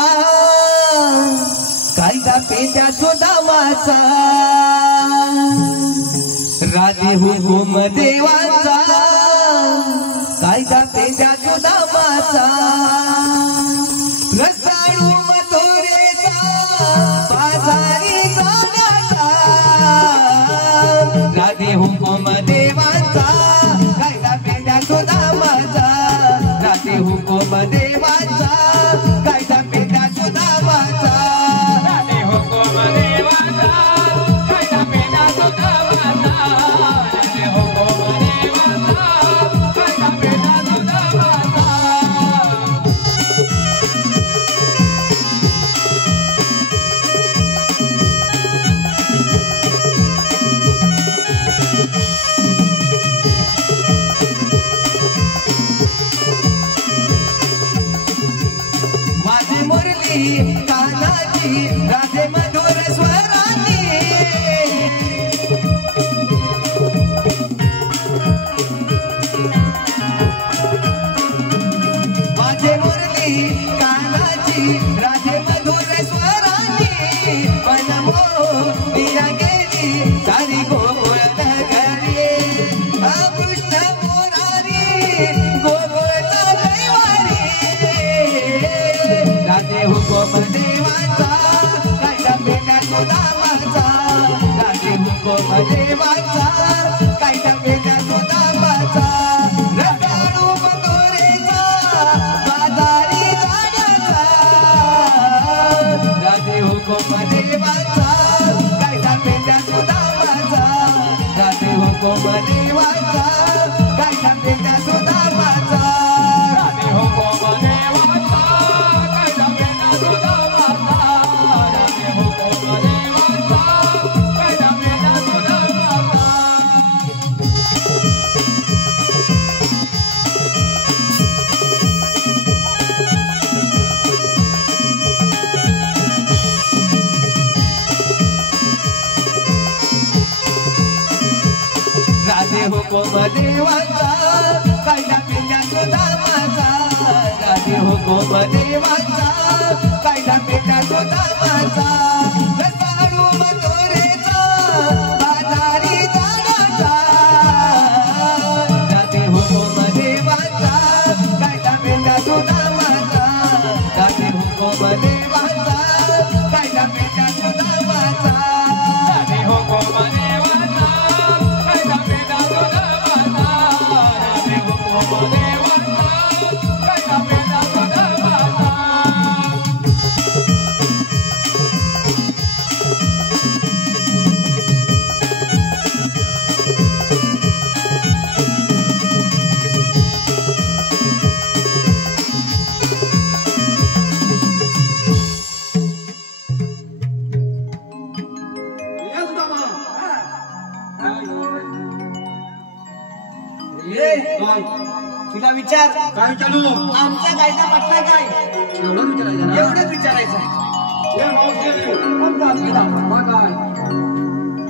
कायदा पेट्या सुदामाचा राधे हुकुम देवाचा कायदा पेट्या सुदामाचा रस्ताळू मथुरेचा बाजारी जाण्याचा राधे हुकुम देवाचा कायदा पेट्या सुदामाचा राधे हुकुम देवाचा कायदा पेट्या सुदामाचा राधे हुकुम देवाचा कायदा पेट्या सुदामाचा राधे हुकुम देवाचा कायदा पेट्या सुदामाचा कानाची राधे मधुर स्वरानी माझे मुरली कानाची राधे मधुर स्वरानी मनमो दिया गेली सारी गोकुळ नगरी कृष्ण मुरारी गोकुळचा दैवारी राधे हुकुम देवाचा कायदा पेट्या सुदामाचा राधे हुकुम देवाचा कायदा पेट्या सुदामाचा रताळू मथुरेचा बाजारी जाण्याचा राधे हुकुम देवाचा कायदा पेट्या सुदामाचा राधे हुकुम देवाचा कायदा पेट्या सुदामाचा राधे हुकुम देवाचा राधे हुकुम देवाचा कायदा पेट्या सुदामाचा राधे हुकुम देवाचा कायदा पेट्या सुदामाचा रताळू मथुरेचा बाजारी जाण्याचा राधे हुकुम देवाचा कायदा पेट्या सुदामाचा राधे हुकुम देवाचा कायदा पेट्या सुदामाचा राधे हुकुम देवाचा तुला विचार काय विचारू आमच्या गायचा पटला काय एवढंच विचारायचं ना एवढंच विचारायचं हे मावशी आमचा फायदा मग काय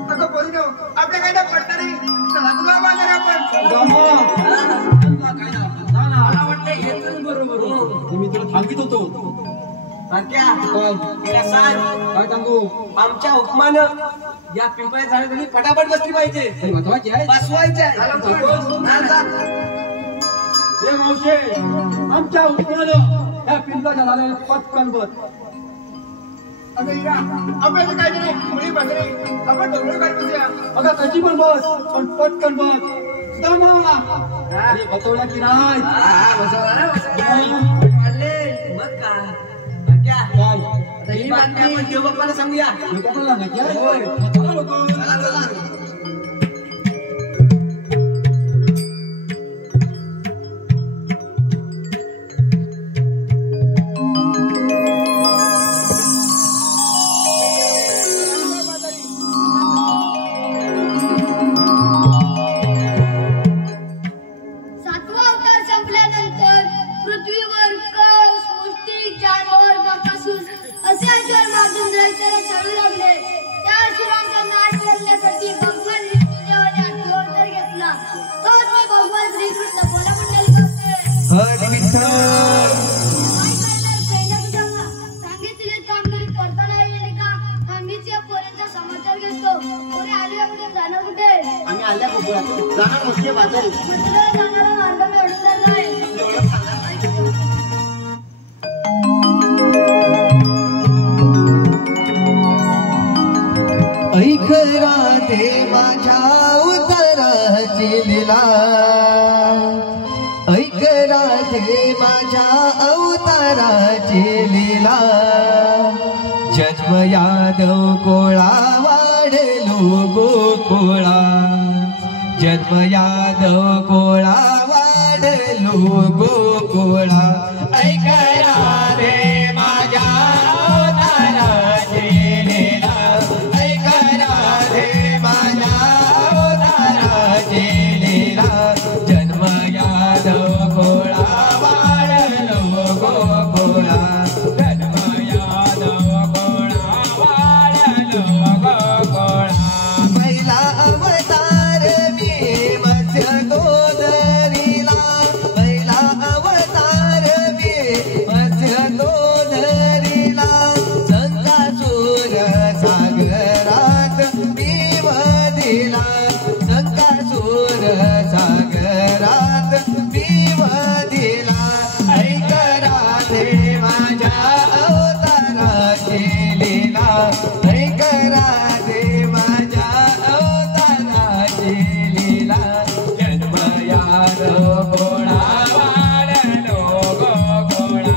अगं बोलू नको आपल्या काय पडणार नाही चला तुला बाजार आपण मला वाटतं हेच बरोबर मी तुला सांगित होतो काय सांग काय सांगू आमच्या हुकमानं या पिंपळ्या झाडाखाली फटाफट बसली पाहिजे हे महत्वाची आहे बसवायचे हे मावशे आमच्या उत्पन्न ह्या पिंपळाच्या झाडाला पटकन बस अगं इरा आपल्याला काय नाही मुली बसली आपण डोंगर काढ बसूया अगं कशी पण बस पण पटकन बस सुदामा अरे बसवला की नाही मग काय काय ही बातमी आपण देवबाप्पाला सांगूया हे कोणाला सांगायची आहे? होय. चला लोकं. चला चला हरी विठ्ठल जाणार मुख्य बाजार जाणारा मार्ग मिळून जाणार एवढं सांगा नाही. ऐक राधे माझ्या उताराची लीला ऐक राधे माझ्या अवताराची लीला जन्म यादव कोळा वाढलो गोकुळा जन्म यादव कोळा वाढलो गोकुळा ऐक राधे माझ्या अवताराची लीला ऐक राधे माझ्या अवताराची लीला जन्म यादव कोळा वाढलो गोकुळा जन्म यादव कोळा वाढलो गोकुळा पहिला अवतार मी मत्स्य गोधरीला पहिला अवतार मी मत्स्य गोधरीला संकासूर सागरात मी वदिला संकासूर सागरात मी वदिला ऐक राधे माझ्या अवताराची लीला ऐक राधे माझ्या अवताराची लीला जन्म यादव कोळा वाढलो गोकुळा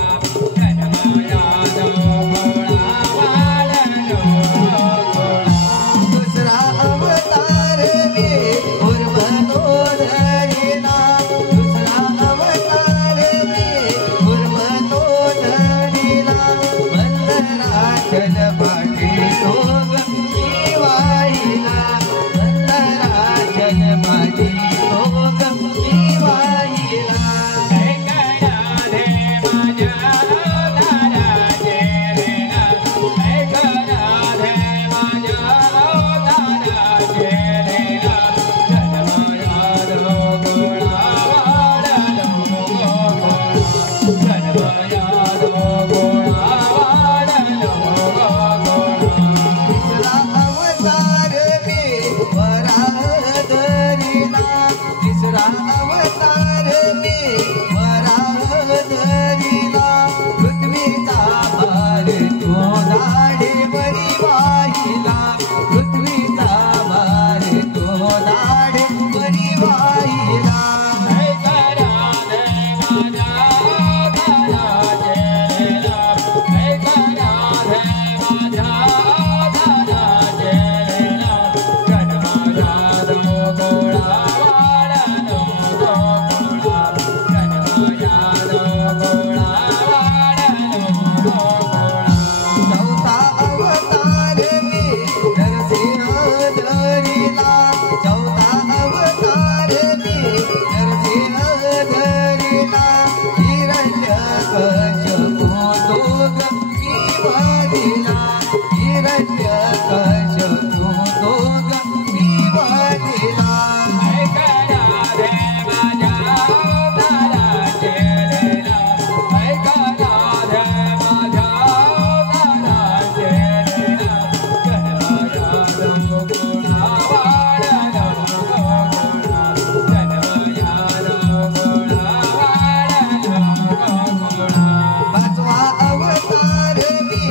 जन्म यादव कोळा वाढलो गोकुळा दुसरा अवतार मी उर्म धरीला दुसरा अवतार मी उर्म धरीला मंदराचल पाठी सोग मी वाहिला मंदराचल पाठी सोग मी वाहिला ऐक राधे माझ्या अवताराची लीला ऐक राधे माझ्या अवताराची लीला जन्म यादव कोळा वाढलो गोकुळा जन्म यादव कोळा वाढलो गोकुळा तिसरा अवतार मी वराह धरीला तिसरा अवतार मी वराह धरीला पृथ्वीचा भार तो दाढेवरी वाहिला पृथ्वीचा भार तो दाढेवरी वाहिला ऐक राधे माझ्या अवताराची लीला ऐक राधे माझ्या अवताराची लीला जन्म यादव कोळा वाढलो गोकुळा जन्म यादव कोळा वाढलो गोकुळा चौथा अवतार मी नरसिंह धरीला चौथा अवतार मी नरसिंह धरीला हिरण्यकश्यपू दोघ मी वदिला हिरण्यकश्यपू दोघ मी वदिला ऐक राधे माझ्या अवताराची लीला ऐक राधे माझ्या अवताराची लीला जन्म यादव कोळा वाढलो गोकुळा जन्म यादव कोळा वाढलो गोकुळा पाचवा अवतार मी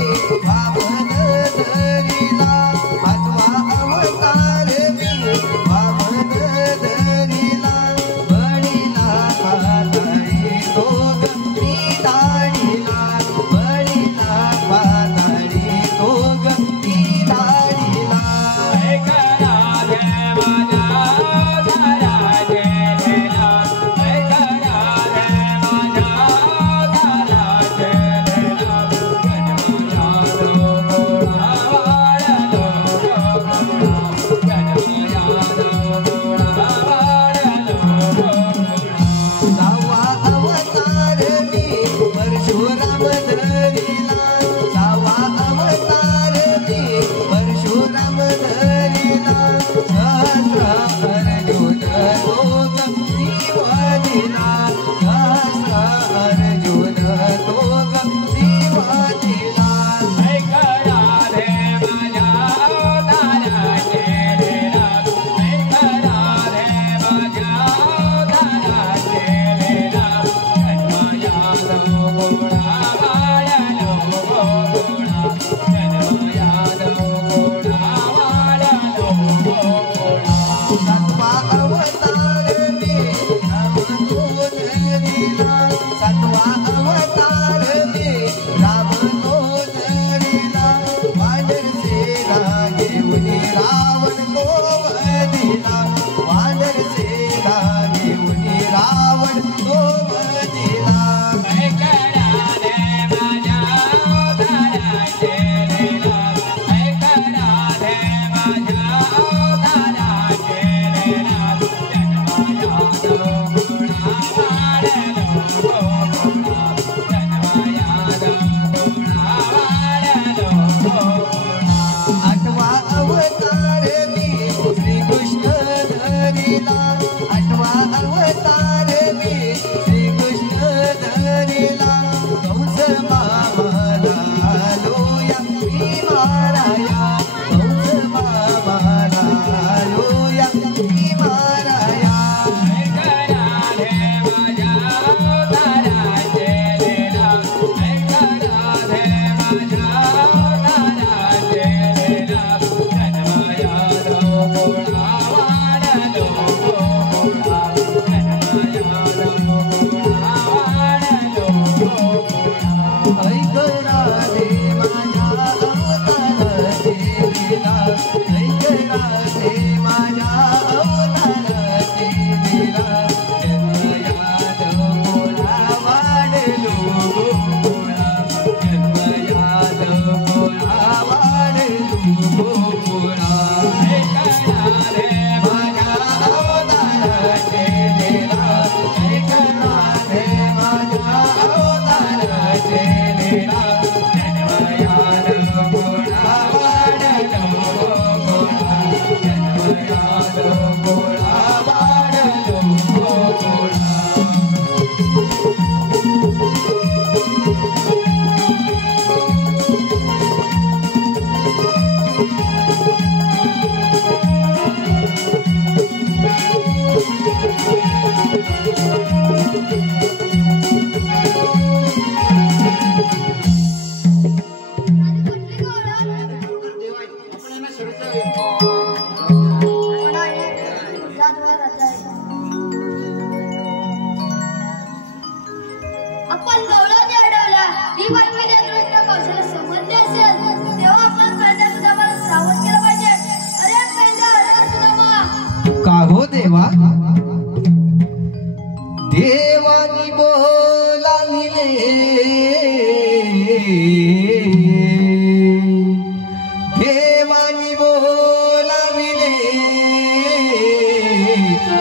देवानी बोलाविले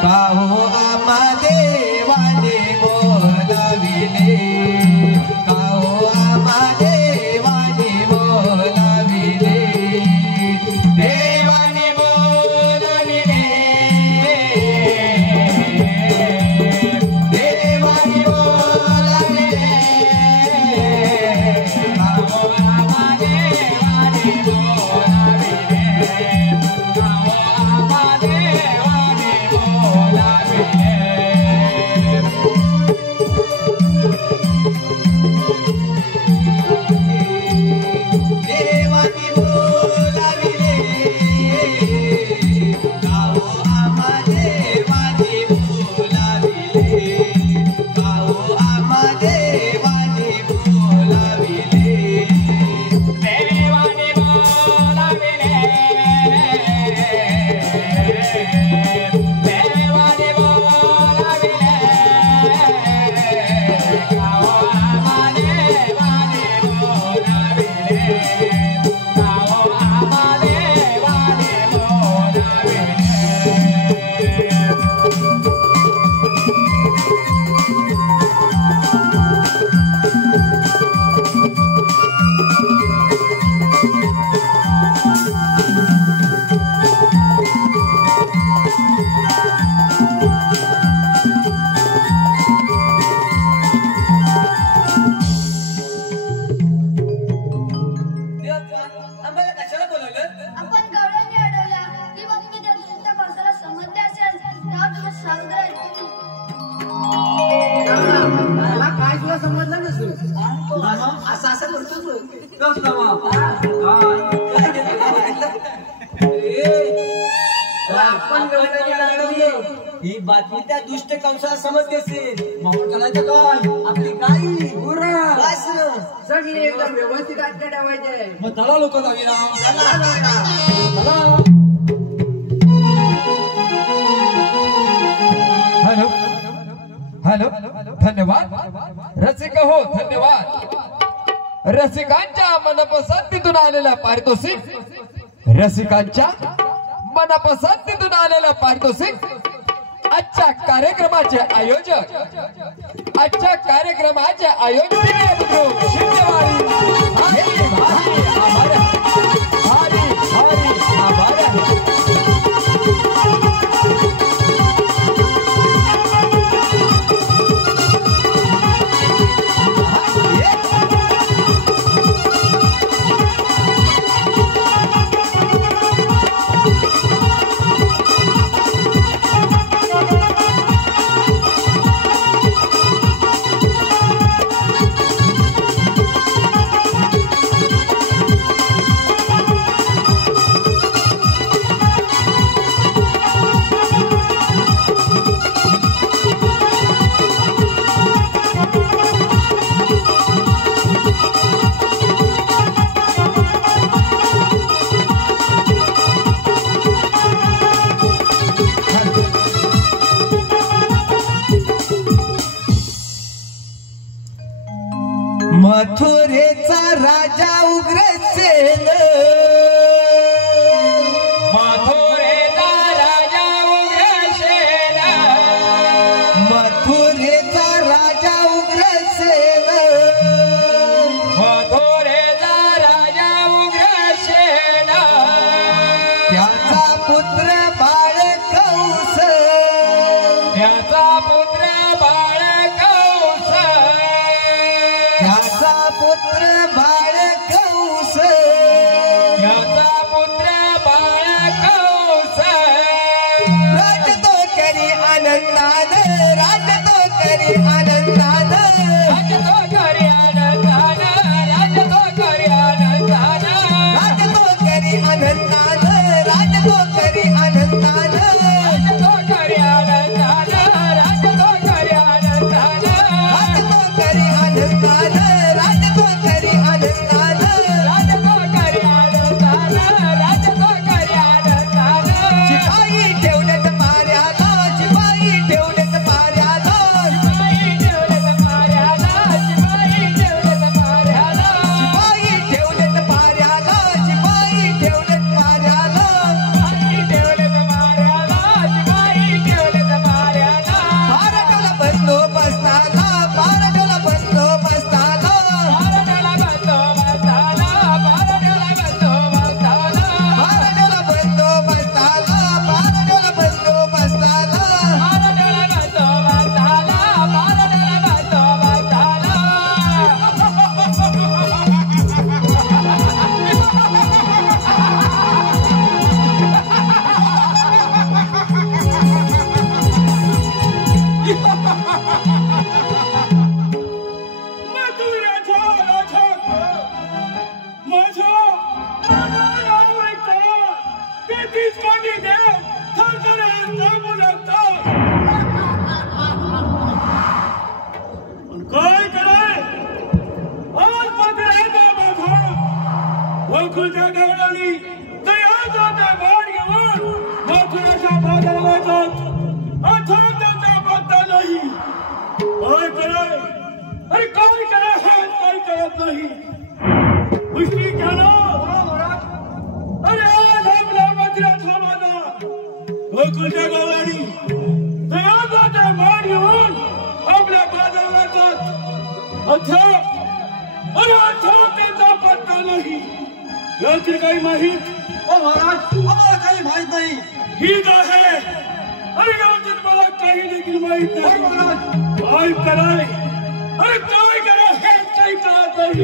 काहो आम्हा देवाने बोलाविले काहो आम्हा देवाने बोलाविले देवाने बोलाविले देवाने बोलाविले काहो आम्हा देवाने बोलाविले काहो आम्हा देवाने बोलाविले देवानी बोलाविले काहो आम्हा देवानी बोलाविले काहो आम्हा देवानी बोलाविले देवानी बोलाविले देवानी बोलाविले काहो आम्हा देवानी बोलाविले काहो आम्हा देवानी बोलाविले आम्हाला कशाला बोलवलं? आपण गवळणी अडवल्या ही बातमी जर तुमच्या माणसाला समजली असेल तेव्हा तुम्ही सांगताय मला काय तुला समजलं नसेल असं असं करतो तू. आपण गवळणी अडवली. ही बातमी त्या दुष्ट कंसाला समजली असेल. मग करायचं काय? आपली गाई गुरं, वासरं, सगळी एकदम व्यवस्थित आज्ञा ठेवायचे. मग चला लोक जाऊया. हॅलो हॅलो धन्यवाद रसिक हो धन्यवाद रसिकांच्या मनपसंतीतून आलेला पारितोषिक रसिकांच्या मनपसंतीतून आलेला पारितोषिक आजच्या कार्यक्रमाचे आयोजक आजच्या कार्यक्रमाचे आयोजक शिंदेवाडी भारी भारी आभार भारी भारी आभार मथुरेचा राजा उग्रसेन मथुरेचा राजा उग्रसेन मथुरेचा राजा उग्रसेन मथुरेचा राजा उग्रसेन त्याचा पुत्र बाळ कंस त्याचा पुत्र बाळ कंस त्याचा पुत्र बाळ कंस त्याचा पुत्र बाळ कंस राजतो करी आनंदान राजतो करी आनंदान राजतो करी आनंदान राजतो करी आनंदान राजतो करी आनंदान राजतो करी आनंदान राजतो करी आनंदान राजतो करी आनंदान राजतो करी आनंदान राजतो करी आनंदान राजतो करी आनंदान राजतो करी आनंदान शिपाई ठेवलेत माऱ्याला शिपाई ठेवलेत माऱ्याला शिपाई ठेवलेत माऱ्याला शिपाई ठेवलेत माऱ्याला शिपाई तेहतीस कोटी देव थरथरायचा बोलवतात. काय कराय आज पत्राचा माझा वखुलच्या गवळणी दयाचा त्या वाट घेऊन मथुरेच्या बाजाराला जात अथवा त्याचा पत्ता नाही. काय कराय अरे काय कराय हे काय करत नाही. गोष्टी घ्या ना. अरे आज आपल्या मंदिराचा माझा वखुलच्या गवळणी दयाचा त्या वाट घेऊन आपल्या बाजाराला जात अथवा त्यांचा पत्ता नाही. याचे काही माहीत महाराज आम्हाला काही माहित नाही. ही आहे अरे याचे मला काही देखील माहित नाही. काय कराय अरे काय करा हे काही कळत नाही.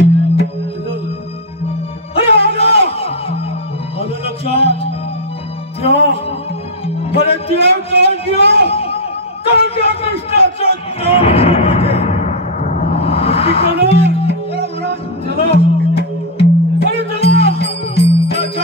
अरे आलं लक्षात त्या बरे त्या काळ्या कृष्णाचा नाम चला अरे चला त्याच्या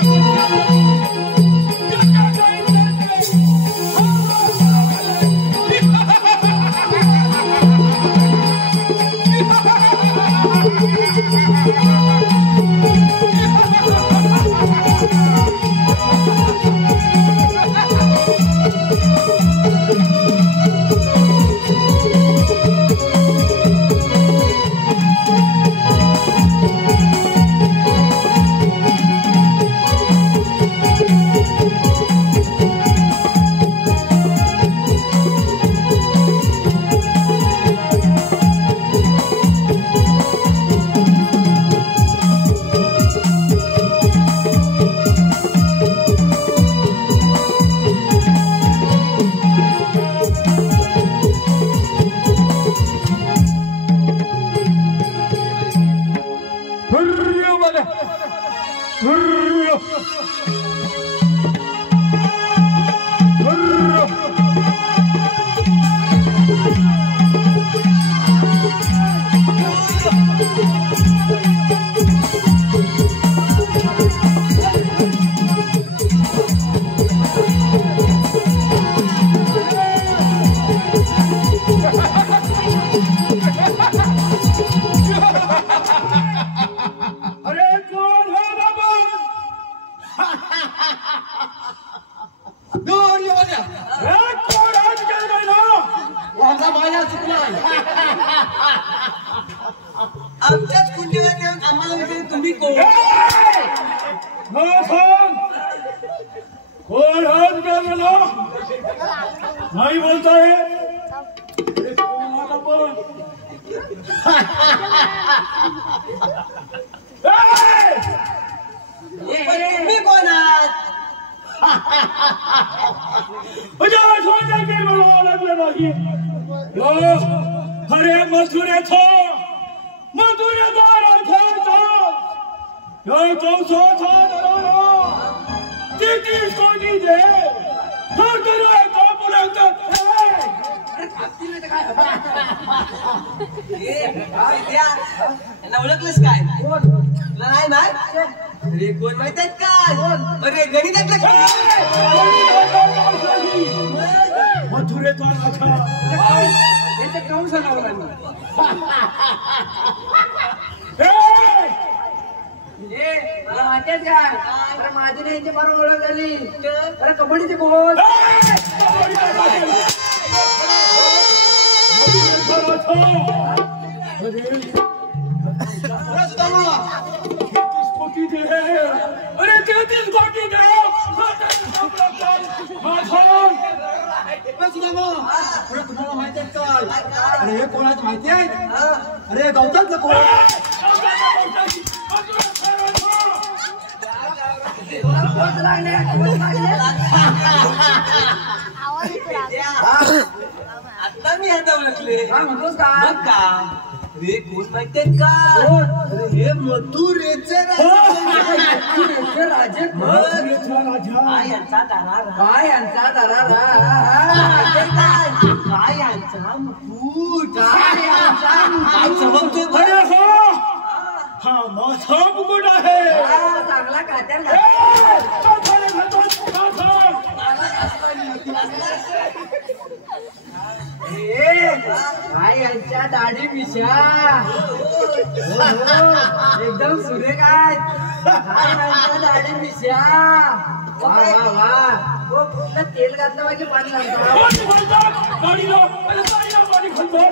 आमच्याच कुंडीला येऊन आम्हाला विचारून तुम्ही कोण? कोण हात गेला नाही बोलताय. तुम्ही कोण आहात? अरे मथुरेचा तेहतीस कोटी देव थरथरायचा बोलवतात. यांना ओळखलंस काय? तुला नाही माहित? अरे कोण माहित आहेत काय? अरे गणितातलं काय? मथुरेचा राजा कंस लावला मला माहिती काय अरे माझी नाही यांची बरोबर ओळख झाली. अरे कबड्डीचे कोच अरे 33 कोटी तुम्हाला माहिती आहे काय? अरे हे कोण आहेत माहिती आहे? अरे गौतमचं कोण? आता मी आता ओळखले. काय म्हणतोस का? मग का रे कोण माहितीये का? अरे हे मथुरेचे राजे काय यांचा दरार काय यांचा दरारा काय यांचा मुकुट काय यांचा काय चमकतो अरे हो हा माझा मुकुट आहे. चांगला कात्याला काय यांच्या दाढी मिशा एकदम सुरेख आहेत. काय यांच्या दाढी मिशा वा वा वा. हो, पूर्ण तेल घातलं पाहिजे पाणी घालतो. पाणी घालतात गाडीला अरे गाडीला पाणी घालतात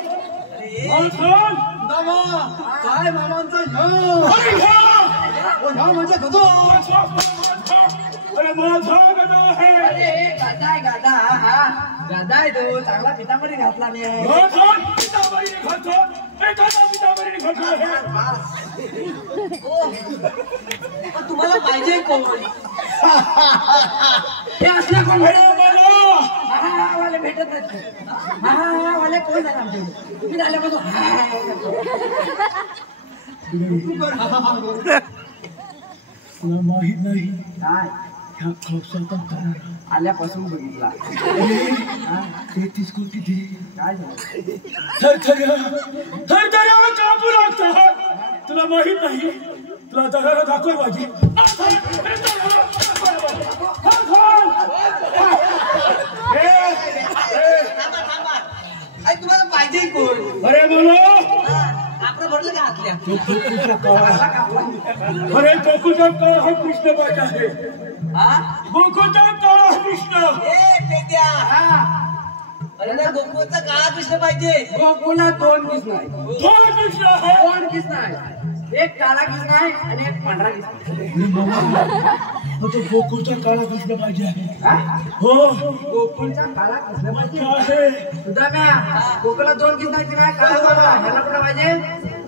काय मामांचा अरे म्हणजे गजो अरे माझा गदा आहे अरे गादा आहे गादा. हा गादा आहे तो चांगला पितांबरी घातला नाही. माझा पितांबरी घालतात एखादा पितांबरी घालतो तुम्हाला पाहिजे कोण हे असल्या कोण अरे मला हा वाले भेटत नाही. हा वाले कोण आहे आमच्याकडे तुम्ही झाल्यापासून तुला माहित नाही काय ह्या खवसाचा करार आल्यापासून बघितला. 33 कोटी दे काय झालं थरथऱ्या कापू लागतात तुला माहित नाही तुला दरारा दाखव माझी तुम्हाला पाहिजे कोण अरे बोलो आपलं भरलं का हातल्या अरे गोकुळचा काळ हा कृष्ण पाहिजे आहे गोकुळचा काळ हा कृष्ण अरे ना गोकुळचा काळा कृष्ण पाहिजे. गोकुला दोन किस्म आहे. दोन कृष्ण आहे दोन किस्म आहे. एक काळा किस्म आहे आणि एक पांढरा किस्म आहे. तो गोकुळचा काळा कृष्ण पाहिजे आहे हा? हो गोकुळचा काळा किस्म पाहिजे. आहे सुद्धा गोकुला दोन किस्म आहेत. काय काळा बाबा ह्याला कुठं पाहिजे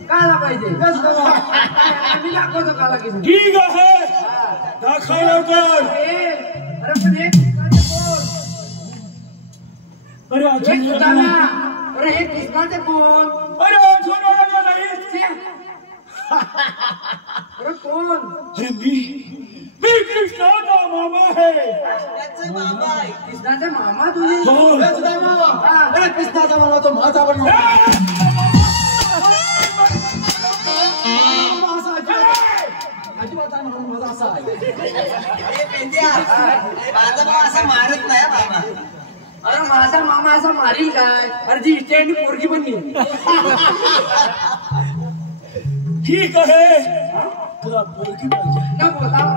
काळा पाहिजे. आम्ही दाखवतो काळा किस्म. ठीक आहे दाखव लवकर अरे पण एक किस्माचे कोण अरे एक अजून सुद्धा अरे हे किस्माचे कोण अरे अजून आला नाही अरे कोण अरे मी कृष्णाचा मामा आहे त्याचे मामा आहे. कृष्णाचे मामा तुम्ही हो अरे कृष्णाचा मामा तो माझा पण अजिबात माझा असा आहे. अरे पेंड्या माझा भाऊ असं मारत नाही हा बाबा. अरे माझा मामा असा मारील काय. अरे जी इथे आणि पोरगी पण नाही. ठीक आहे तुला पोरगी पाहिजे नको लाव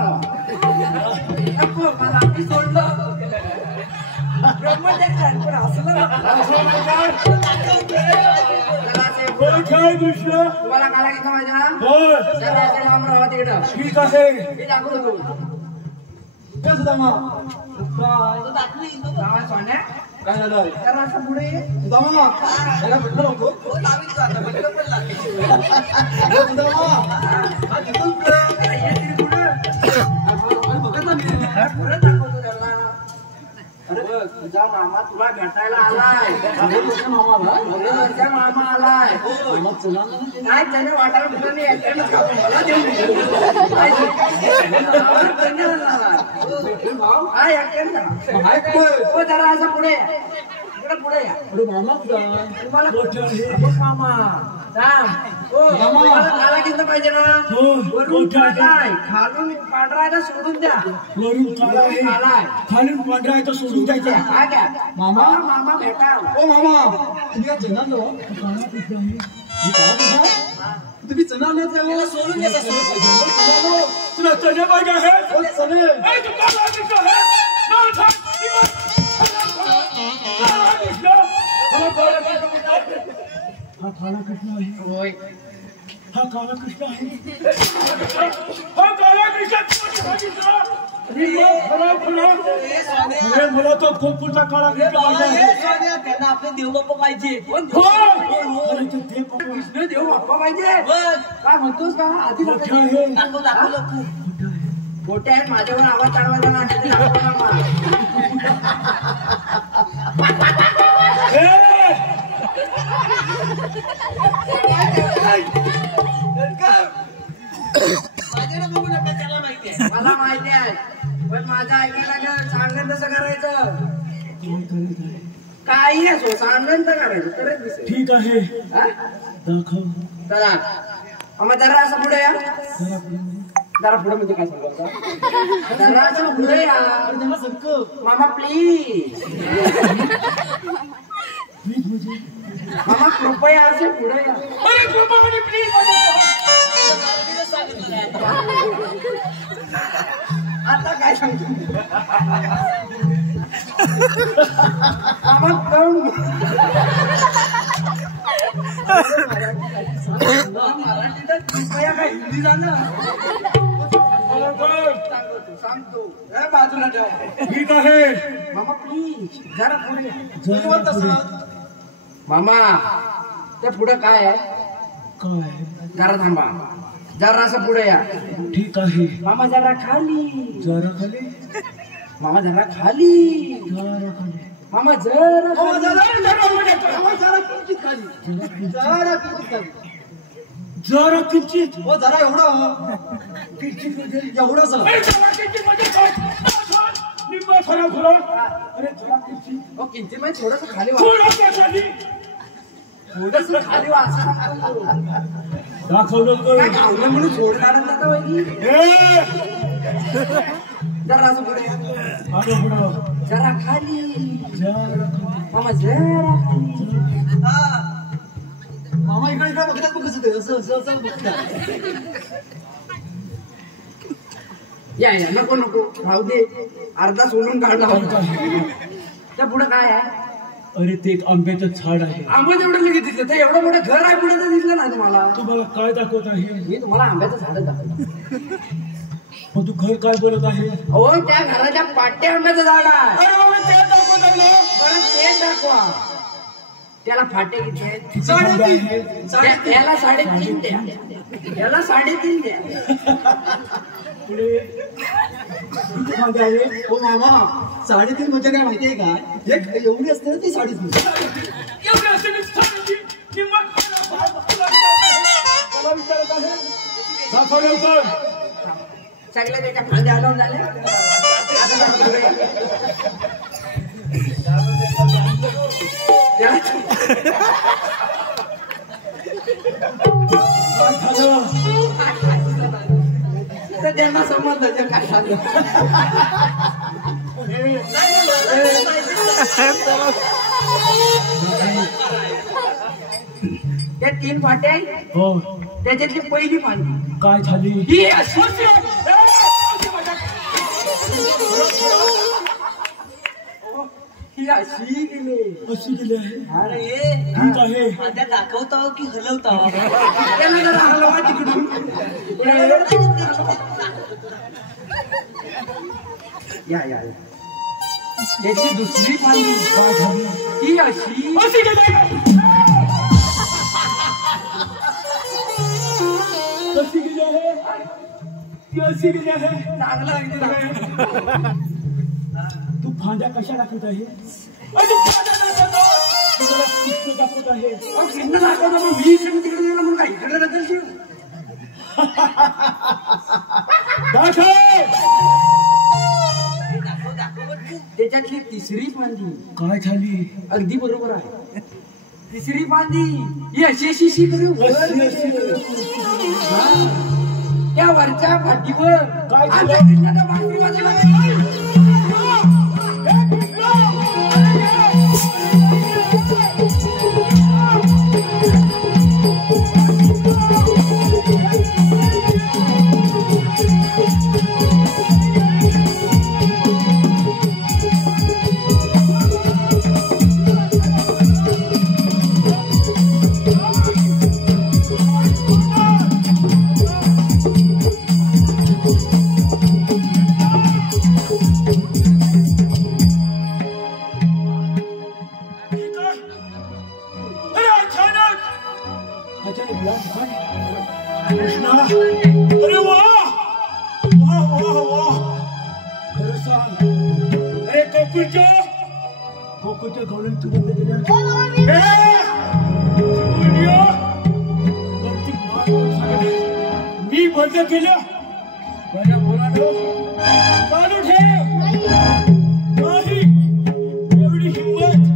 नको मला मी सोडलं ब्रह्मचर्य पण असलं काय कृष्ण तुम्हाला काला किस्सा माहिती ना बोल जरा असं लांब राहा तिकडं. ठीक आहे मी दाखवतो सुदामा तो दाखवी तो गावात सोन्या काय झालं जरा असं पुढे ये. सुदामा याला भेटलं नको तो लावीत तो आता बंद पण लागते. सुदामा हा तिथून जरा ये तिकडे पुढं. बघत ना मी परत दाखवतो त्याला. अरे बघ, तुझा मामा तुला भेटायला आलाय. तुझा मामा आलाय. काय त्याने वाटायला कुठं नाही एकट्यानेच खातो. मला देऊ नये. काय एकट्यानेच आलाय. हा, एकट्यानेच आलाय. हो, जरा असं पुढे या. इकडे पुढे या. तुम्हाला बघ मामा राम हो तुम्हाला काला किस्सा पाहिजे ना हो, वरून मोठा आहे. काळा आहे, खालून पांढरा आहे ना सोडून द्या. वरून काळा आहे काळा आहे. खालून पांढरा आहे तर सोडून द्यायचा हा घ्या. मामा? मामा भेटा. ओ मामा तुम्ही आज चणार ना काळा कृष्ण आहे मी काय बोलता तुम्ही चणार नाही त्याला सोडून देत असतो. तुला चणे पाहिजे आहे चले अरे तू काळा कृष्ण आहे ना छान काळा कृष्ण हा काळा कृष्ण हा काळा कृष्ण आहे होय हा काळा कृष्ण आहे हा काळा कृष्ण अरे मला तो गोकुळचा काळा कृष्ण पाहिजे त्यांना आपले देवबाप्पा पाहिजे. हो अरे ते देव बाबा कृष्ण देव बाप्पा पाहिजे. काय म्हणतोस का आधी मोठे आहे दाखव दाखव लवकर. मोठे आहेत माझ्यावर आवाज चढवायचा ना किती दाखव मामा. माझ्याकडे बघू नका त्याला माहिती आहे. मला माहिती आहे पण माझं ऐकायला लागलं सांगण कसं करायचं काही असो सांगण तर करायचं तरच दिसेल. ठीक आहे हा? दाखव चला मग जरा असं पुढे या. जरा पुढे म्हणजे काय सांगू आता? जरा असं पुढे या मामा प्लीज. प्लीज म्हणजे मामा कृपया असे पुढे या. अरे कृपा करी प्लीज आता काय सांगतो मामा कळून मराठीत कृपया काय हिंदी जाणं सांगतो बाजूला ठेव. ठीक आहे मामा प्लीज जरा पुढे या. काय मामा त्या पुढे काय आहे जरा थांबा जरा असं पुढे या. ठीक आहे मामा जरा खाली जरा खाली मामा जरा खाली जरा खाली मामा जरा खाली. जरा किंचित हो जरा एवढं किंचित म्हणजे एवढंच अरे चला किती मजा कर निम्मा खरा खरा अरे चला किती हो किंचित म्हणजे थोडस खाली वा थोडा खाली थोडस खाली वा असं दाखवलं काय गावलं म्हणून सोड काढत जाता वैदी जरा असं पुढे या. जरा खाली मामा जरा खाली. मामा इकडे इकडे बघतात बघ कसं ते असं असं असं बघतात. या या नको नको राहू दे अर्धा सोडून काढला त्या पुढे काय आहे. अरे ते एक आंब्याचं झाड आहे आंबा तेवढं लगेच दिसलं ते एवढं मोठं घर आहे पुढे तर दिसलं नाही तुम्हाला. तुम्हाला काय दाखवत आहे मी तुम्हाला आंब्याचं झाड दाखवलं. मग तू घर काय बोलत आहे हो त्या घराच्या पाट्या आंब्याचं झाड आहे. अरे बाबा ते दाखवत आहे बरं ते दाखवा त्याला फाटे किती आहेत. याला 3.5 द्या याला 3.5 द्या. पुढे मागे आहे हो मामा 3.5 म्हणजे काय माहितीये का एक एवढी असते ना ती 3.5 एवढे असे निम्मा मला विचारत आहे दाखव लवकर सगळ्या त्याच्या फांद्या हलवून झाल्या. आता जरा पुढे या. तर त्यांना समजलं ते काय झालं. त्या 3 फाटे हो त्याच्यातली पहिली फांदी काय झाली ही अशी ही अशी गेली. अशी गेली आहे अरे ठीक आहे माझ्या दाखवतो की हलवतो त्याला जरा हलवा तिकडून. या या या. त्याची दुसरी फांदी काय झाली ही अशी अशी गेली कशी गेली आहे ती अशी गेली आहे चांगलं अगदी दाखव. तू फांद्या कशा दाखवत आहे अरे तू फांद्या दाखवतो तू मला कृष्ण दाखवत आहे अहो, कृष्ण दाखवतो मग मी इकडे तिकडे गेला म्हणून काय इकडे नसेल शिव. दाखव त्याच्यातली तिसरी फांदी काय झाली अगदी बरोबर आहे. तिसरी फांदी ही अशी अशी अशी करून वर अशी अशी गेली. त्या वरच्या फाटीवर काय झालं? आता कृष्णाच्या बाजूला बाजूला अरे अचानक कृष्णा अरे वा वा वा वा खरं सांग अरे गोकुळच्या गवळण तू बंद केल्या मी बंद केल्या माझ्या मुलानं चालू ठेव नाही एवढी हिंमत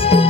रे